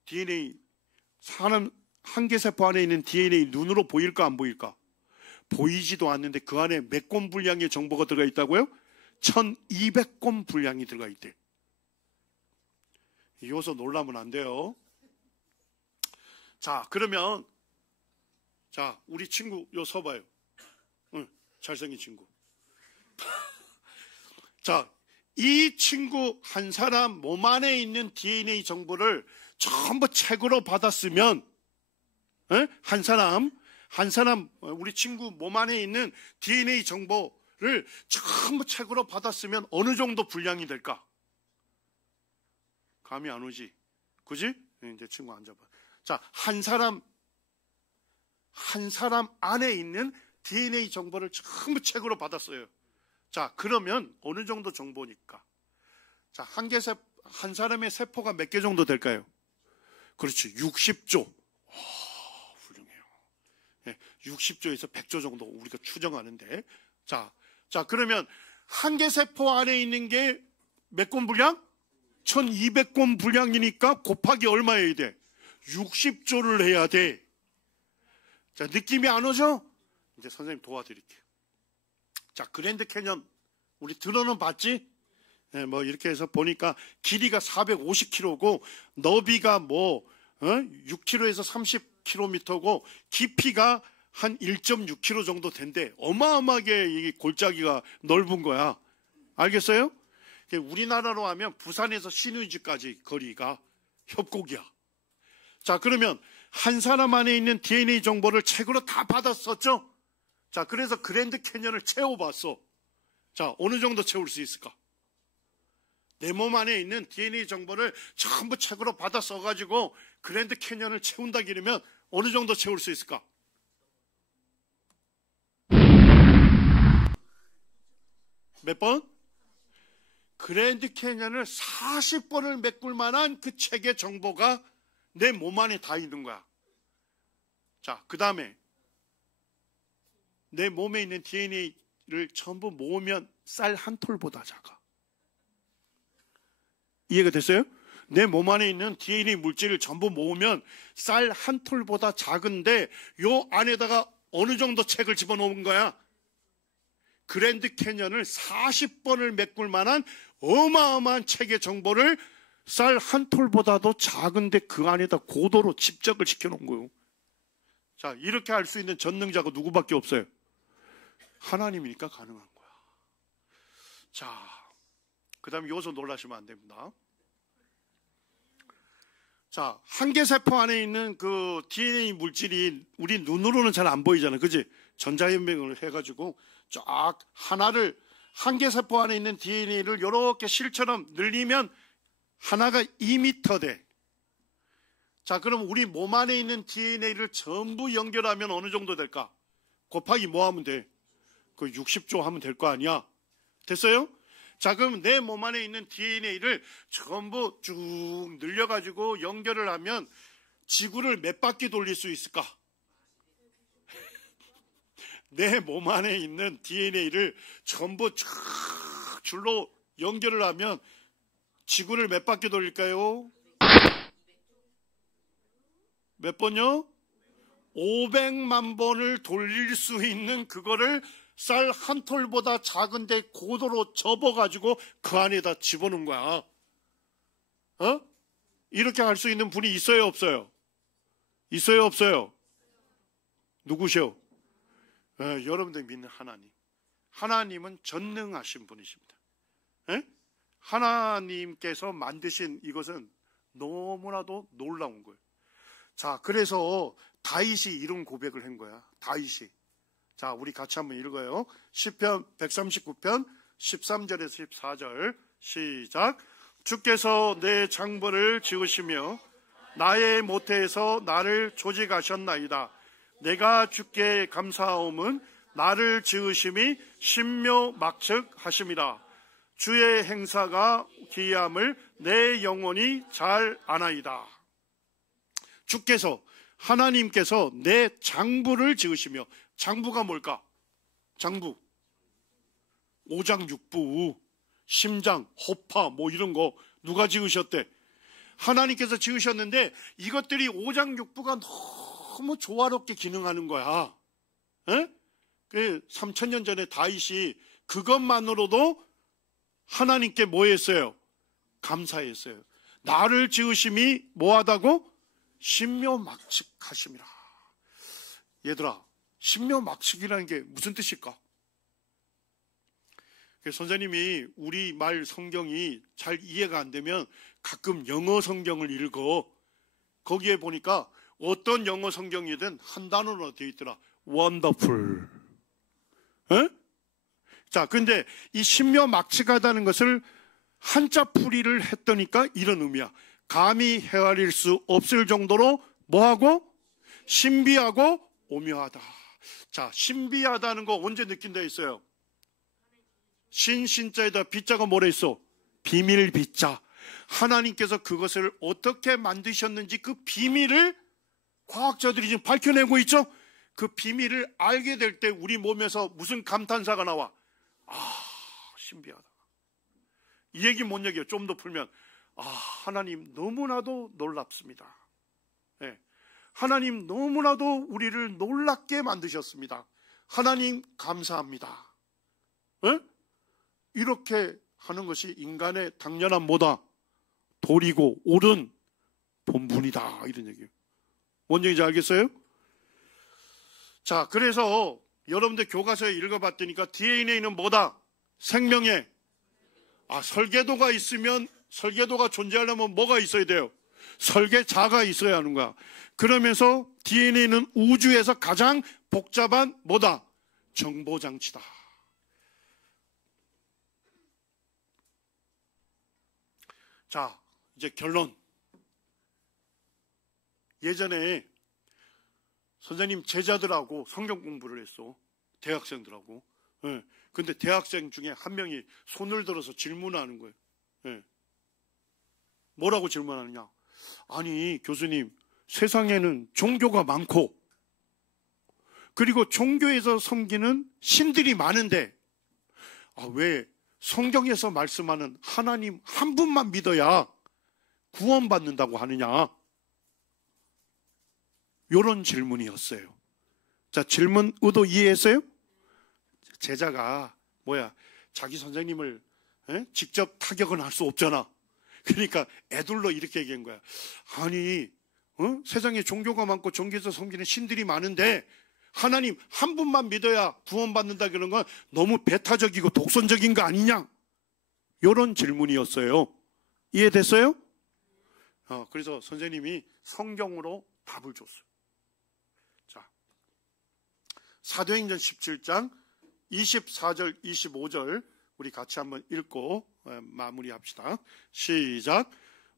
DNA, 사람 한 개 세포 안에 있는 DNA 눈으로 보일까 안 보일까? 보이지도 않는데 그 안에 몇 권 분량의 정보가 들어가 있다고요? 1,200권 분량이 들어가 있대. 여기서 놀라면 안 돼요. 자, 그러면 자, 우리 친구 요 서봐요. 응, 잘생긴 친구. 자, 이 친구 한 사람 몸 안에 있는 DNA 정보를 전부 책으로 받았으면, 한 사람 우리 친구 몸 안에 있는 DNA 정보를 전부 책으로 받았으면 어느 정도 분량이 될까? 감이 안 오지, 그지? 이제 친구 앉아봐. 자, 한 사람 안에 있는 DNA 정보를 전부 책으로 받았어요. 자, 그러면 어느 정도 정보니까? 자, 한 사람의 세포가 몇 개 정도 될까요? 그렇지, 60조. 훌륭해요. 60조에서 100조 정도 우리가 추정하는데. 자, 그러면 한 개 세포 안에 있는 게 몇 권 분량? 1,200권 분량이니까 곱하기 얼마 해야 돼? 60조를 해야 돼. 자, 느낌이 안 오죠? 이제 선생님 도와드릴게요. 자, 그랜드 캐년 우리 들어는 봤지? 뭐 이렇게 해서 보니까 길이가 450km고 너비가 6km에서 30km고 깊이가 한 1.6km 정도 된대. 어마어마하게 이 골짜기가 넓은 거야. 알겠어요? 우리나라로 하면 부산에서 신의주까지 거리가 협곡이야. 자, 그러면 한 사람 안에 있는 DNA 정보를 책으로 다 받았었죠? 자, 그래서 그랜드 캐년을 채워봤어. 자, 어느 정도 채울 수 있을까? 내 몸 안에 있는 DNA 정보를 전부 책으로 받아 써가지고 그랜드 캐년을 채운다 그러면 어느 정도 채울 수 있을까? 몇 번? 그랜드 캐년을 40번을 메꿀 만한 그 책의 정보가 내 몸 안에 다 있는 거야. 자, 그 다음에 내 몸에 있는 DNA를 전부 모으면 쌀 한 톨보다 작아. 이해가 됐어요? 내 몸 안에 있는 DNA 물질을 전부 모으면 쌀 한 톨보다 작은데 요 안에다가 어느 정도 책을 집어넣은 거야? 그랜드 캐년을 40번을 메꿀 만한 어마어마한 책의 정보를 쌀 한 톨보다도 작은데 그 안에다 고도로 집적을 시켜놓은 거예요. 자, 이렇게 할 수 있는 전능자가 누구밖에 없어요? 하나님이니까 가능한 거야. 자, 그 다음에 여기서 놀라시면 안 됩니다. 자, 한계세포 안에 있는 그 DNA 물질이 우리 눈으로는 잘 안 보이잖아요. 그지? 전자현미경을 해가지고 쫙 하나를, 한계세포 안에 있는 DNA를 이렇게 실처럼 늘리면 하나가 2m 돼. 자, 그럼 우리 몸 안에 있는 DNA를 전부 연결하면 어느 정도 될까? 곱하기 뭐 하면 돼? 그 60조 하면 될 거 아니야? 됐어요? 자, 그럼 내 몸 안에 있는 DNA를 전부 쭉 늘려가지고 연결을 하면 지구를 몇 바퀴 돌릴 수 있을까? 내 몸 안에 있는 DNA를 전부 쫙 줄로 연결을 하면 지구를 몇 바퀴 돌릴까요? 몇 번요? 500만 번을 돌릴 수 있는 그거를 쌀 한 톨보다 작은데 고도로 접어가지고 그 안에다 집어넣은 거야. 어? 이렇게 할 수 있는 분이 있어요, 없어요? 있어요, 없어요? 누구셔? 여러분들이 믿는 하나님. 하나님은 전능하신 분이십니다. 에? 하나님께서 만드신 이것은 너무나도 놀라운 거예요. 자, 그래서 다윗이 이런 고백을 한 거야. 다윗이. 자, 우리 같이 한번 읽어요. 시편 139편 13절에서 14절 시작. 주께서 내 장부를 지으시며 나의 모태에서 나를 조직하셨나이다. 내가 주께 감사하옴은 나를 지으심이 신묘막측하심이라. 주의 행사가 기이함을 내 영혼이 잘 아나이다. 주께서, 하나님께서 내 장부를 지으시며, 장부가 뭘까? 장부, 오장육부, 심장, 허파 뭐 이런 거 누가 지으셨대? 하나님께서 지으셨는데 이것들이 오장육부가 너무 조화롭게 기능하는 거야. 에? 그 3000년 전에 다윗이 그것만으로도 하나님께 뭐 했어요? 감사했어요. 나를 지으심이 뭐하다고? 신묘막측하심이라. 얘들아, 신묘막측이라는 게 무슨 뜻일까? 선생님이 우리말 성경이 잘 이해가 안 되면 가끔 영어 성경을 읽어. 거기에 보니까 어떤 영어 성경이든 한 단어로 되어 있더라. Wonderful. 에? 자, 근데 이 신묘막측하다는 것을 한자 풀이를 했더니까 이런 의미야. 감히 헤아릴 수 없을 정도로 뭐하고? 신비하고 오묘하다. 자, 신비하다는 거 언제 느낀다 했어요? 신자에다 비자가 뭐라 했어? 비밀 비자. 하나님께서 그것을 어떻게 만드셨는지 그 비밀을 과학자들이 지금 밝혀내고 있죠? 그 비밀을 알게 될 때 우리 몸에서 무슨 감탄사가 나와? 아, 신비하다. 이 얘기 뭔 얘기예요? 좀 더 풀면, 아, 하나님 너무나도 놀랍습니다. 네. 하나님 너무나도 우리를 놀랍게 만드셨습니다. 하나님 감사합니다. 네? 이렇게 하는 것이 인간의 당연한 뭐다? 도리고 옳은 본분이다. 이런 얘기예요. 뭔 얘기인지 알겠어요? 자, 그래서 여러분들 교과서에 읽어봤더니까 DNA는 뭐다? 생명의 설계도가 있으면, 설계도가 존재하려면 뭐가 있어야 돼요? 설계자가 있어야 하는 거야. 그러면서 DNA는 우주에서 가장 복잡한 뭐다? 정보장치다. 자, 이제 결론. 예전에 선생님 제자들하고 성경 공부를 했어. 대학생들하고. 예. 근데 대학생 중에 한 명이 손을 들어서 질문하는 거예요. 예. 뭐라고 질문하느냐? 아니, 교수님, 세상에는 종교가 많고, 그리고 종교에서 섬기는 신들이 많은데, 왜 성경에서 말씀하는 하나님 한 분만 믿어야 구원받는다고 하느냐? 이런 질문이었어요. 자, 질문 의도 이해했어요? 제자가 자기 선생님을 직접 타격은 할 수 없잖아. 그러니까 애들로 이렇게 얘기한 거야. 아니, 세상에 종교가 많고 종교에서 섬기는 신들이 많은데 하나님 한 분만 믿어야 구원받는다, 그런 건 너무 배타적이고 독선적인 거 아니냐? 이런 질문이었어요. 이해됐어요? 그래서 선생님이 성경으로 답을 줬어요. 자, 사도행전 17장 24절 25절 우리 같이 한번 읽고 마무리합시다. 시작.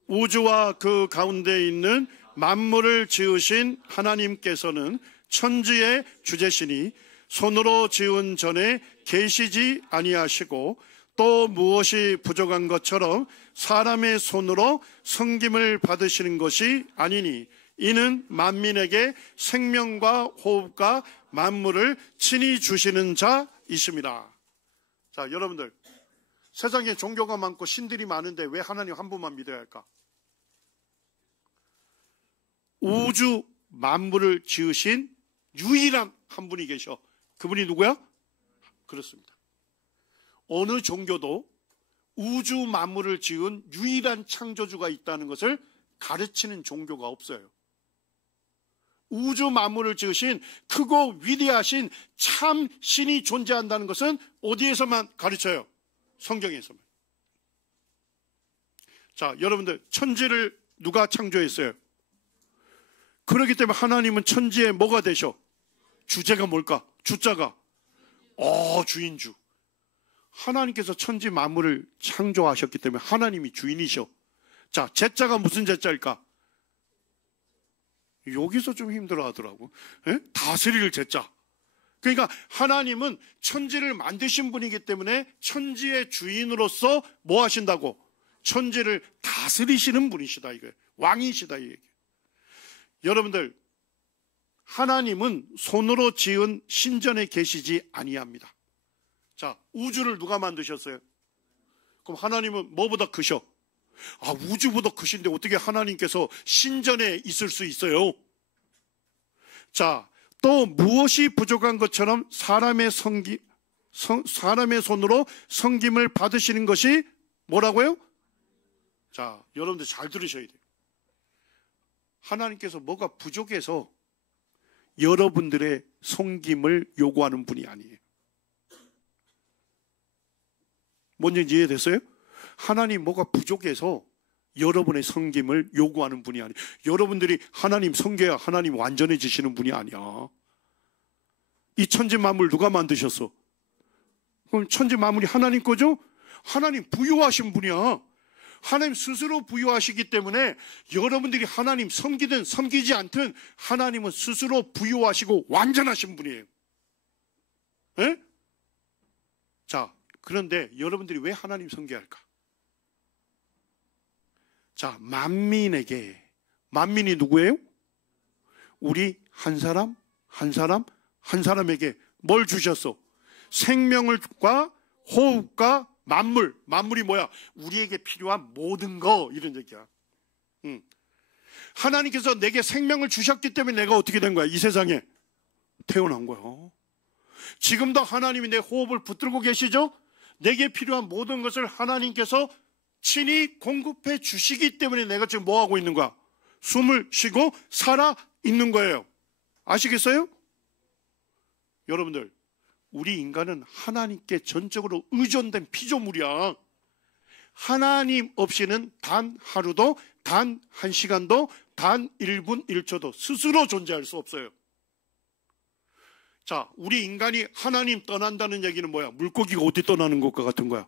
우주와 그 가운데 있는 만물을 지으신 하나님께서는 천지의 주제시니 손으로 지은 전에 계시지 아니하시고 또 무엇이 부족한 것처럼 사람의 손으로 섬김을 받으시는 것이 아니니 이는 만민에게 생명과 호흡과 만물을 친히 주시는 자이십니다. 자, 여러분들, 세상에 종교가 많고 신들이 많은데 왜 하나님 한 분만 믿어야 할까? 우주 만물을 지으신 유일한 한 분이 계셔. 그분이 누구야? 그렇습니다. 어느 종교도 우주 만물을 지은 유일한 창조주가 있다는 것을 가르치는 종교가 없어요. 우주 만물을 지으신 크고 위대하신 참 신이 존재한다는 것은 어디에서만 가르쳐요? 성경에서만. 자, 여러분들, 천지를 누가 창조했어요? 그렇기 때문에 하나님은 천지에 뭐가 되셔? 주제가 뭘까? 주자가 주인주. 하나님께서 천지 만물을 창조하셨기 때문에 하나님이 주인이셔. 자, 제자가 무슨 제자일까? 여기서 좀 힘들어 하더라고. 다스릴 제자. 그러니까 하나님은 천지를 만드신 분이기 때문에 천지의 주인으로서 뭐 하신다고? 천지를 다스리시는 분이시다, 이거예요. 왕이시다, 이 얘기예요. 여러분들, 하나님은 손으로 지은 신전에 계시지 아니합니다. 자, 우주를 누가 만드셨어요? 그럼 하나님은 뭐보다 크셔? 우주보다 크신데 어떻게 하나님께서 신전에 있을 수 있어요? 자, 또 무엇이 부족한 것처럼 사람의 손으로 섬김을 받으시는 것이 뭐라고요? 자, 여러분들 잘 들으셔야 돼요. 하나님께서 뭐가 부족해서 여러분들의 섬김을 요구하는 분이 아니에요. 뭔지 이해됐어요? 하나님 뭐가 부족해서 여러분의 섬김을 요구하는 분이 아니에요. 여러분들이 하나님 섬겨야 하나님 완전해지시는 분이 아니야. 이 천지 만물 누가 만드셨어? 그럼 천지 만물이 하나님 거죠? 하나님 부유하신 분이야. 하나님 스스로 부유하시기 때문에 여러분들이 하나님 섬기든 섬기지 않든 하나님은 스스로 부유하시고 완전하신 분이에요. 에? 자, 그런데 여러분들이 왜 하나님 섬겨야 할까? 자, 만민이 누구예요? 우리 한 사람에게 뭘 주셨어? 생명과 호흡과 만물이 뭐야? 우리에게 필요한 모든 거, 이런 얘기야. 하나님께서 내게 생명을 주셨기 때문에 내가 어떻게 된 거야? 이 세상에 태어난 거야. 지금도 하나님이 내 호흡을 붙들고 계시죠? 내게 필요한 모든 것을 하나님께서 친히 공급해 주시기 때문에 내가 지금 뭐 하고 있는 거야? 숨을 쉬고 살아 있는 거예요. 아시겠어요? 여러분들, 우리 인간은 하나님께 전적으로 의존된 피조물이야. 하나님 없이는 단 하루도, 단 한 시간도, 단 1분 1초도 스스로 존재할 수 없어요. 자, 우리 인간이 하나님 떠난다는 얘기는 뭐야? 물고기가 어디 떠나는 것과 같은 거야?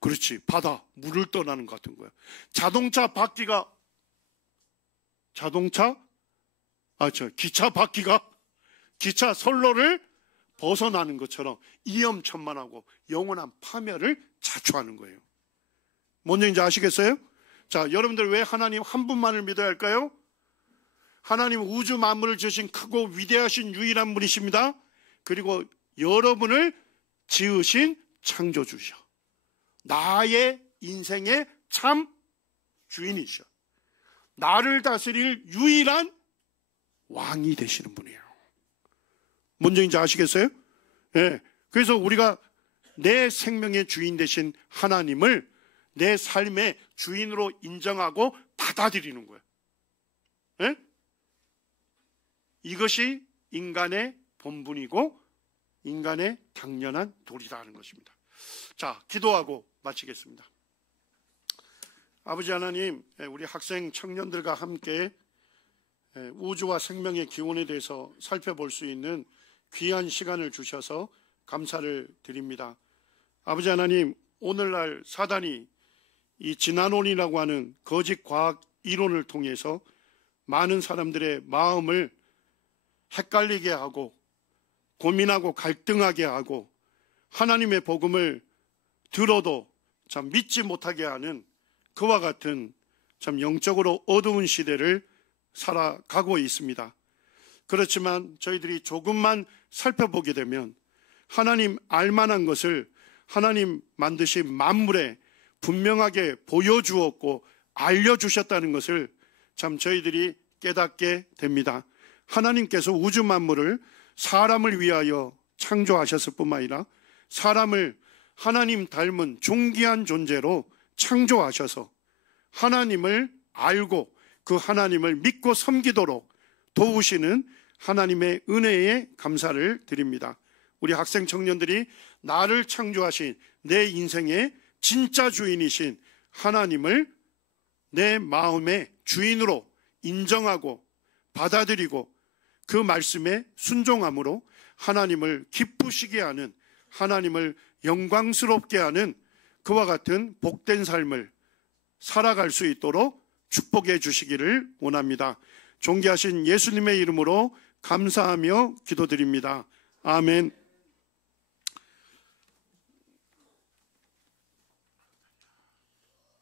그렇지, 바다, 물을 떠나는 것 같은 거야. 기차 바퀴가 기차 선로를 벗어나는 것처럼 이염천만하고 영원한 파멸을 자초하는 거예요. 뭔 얘기인지 아시겠어요? 자, 여러분들 왜 하나님 한 분만을 믿어야 할까요? 하나님은 우주 만물을 지으신 크고 위대하신 유일한 분이십니다. 그리고 여러분을 지으신 창조주셔. 나의 인생의 참 주인이셔. 나를 다스릴 유일한 왕이 되시는 분이에요. 뭔 얘기인지 아시겠어요? 네. 그래서 우리가 내 생명의 주인 되신 하나님을 내 삶의 주인으로 인정하고 받아들이는 거예요. 네? 이것이 인간의 본분이고 인간의 당연한 도리다 하는 것입니다. 자, 기도하고 마치겠습니다. 아버지 하나님, 우리 학생 청년들과 함께 우주와 생명의 기원에 대해서 살펴볼 수 있는 귀한 시간을 주셔서 감사를 드립니다. 아버지 하나님, 오늘날 사단이 이 진화론이라고 하는 거짓 과학 이론을 통해서 많은 사람들의 마음을 헷갈리게 하고 고민하고 갈등하게 하고 하나님의 복음을 들어도 참 믿지 못하게 하는 그와 같은 참 영적으로 어두운 시대를 살아가고 있습니다. 그렇지만 저희들이 조금만 살펴보게 되면 하나님 알만한 것을 하나님 만드신 만물에 분명하게 보여주었고 알려주셨다는 것을 참 저희들이 깨닫게 됩니다. 하나님께서 우주 만물을 사람을 위하여 창조하셨을 뿐만 아니라 사람을 하나님 닮은 존귀한 존재로 창조하셔서 하나님을 알고 그 하나님을 믿고 섬기도록 도우시는 하나님의 은혜에 감사를 드립니다. 우리 학생 청년들이 나를 창조하신 내 인생의 진짜 주인이신 하나님을 내 마음의 주인으로 인정하고 받아들이고 그 말씀에 순종함으로 하나님을 기쁘시게 하는, 하나님을 영광스럽게 하는 그와 같은 복된 삶을 살아갈 수 있도록 축복해 주시기를 원합니다. 존귀하신 예수님의 이름으로 감사하며 기도드립니다. 아멘.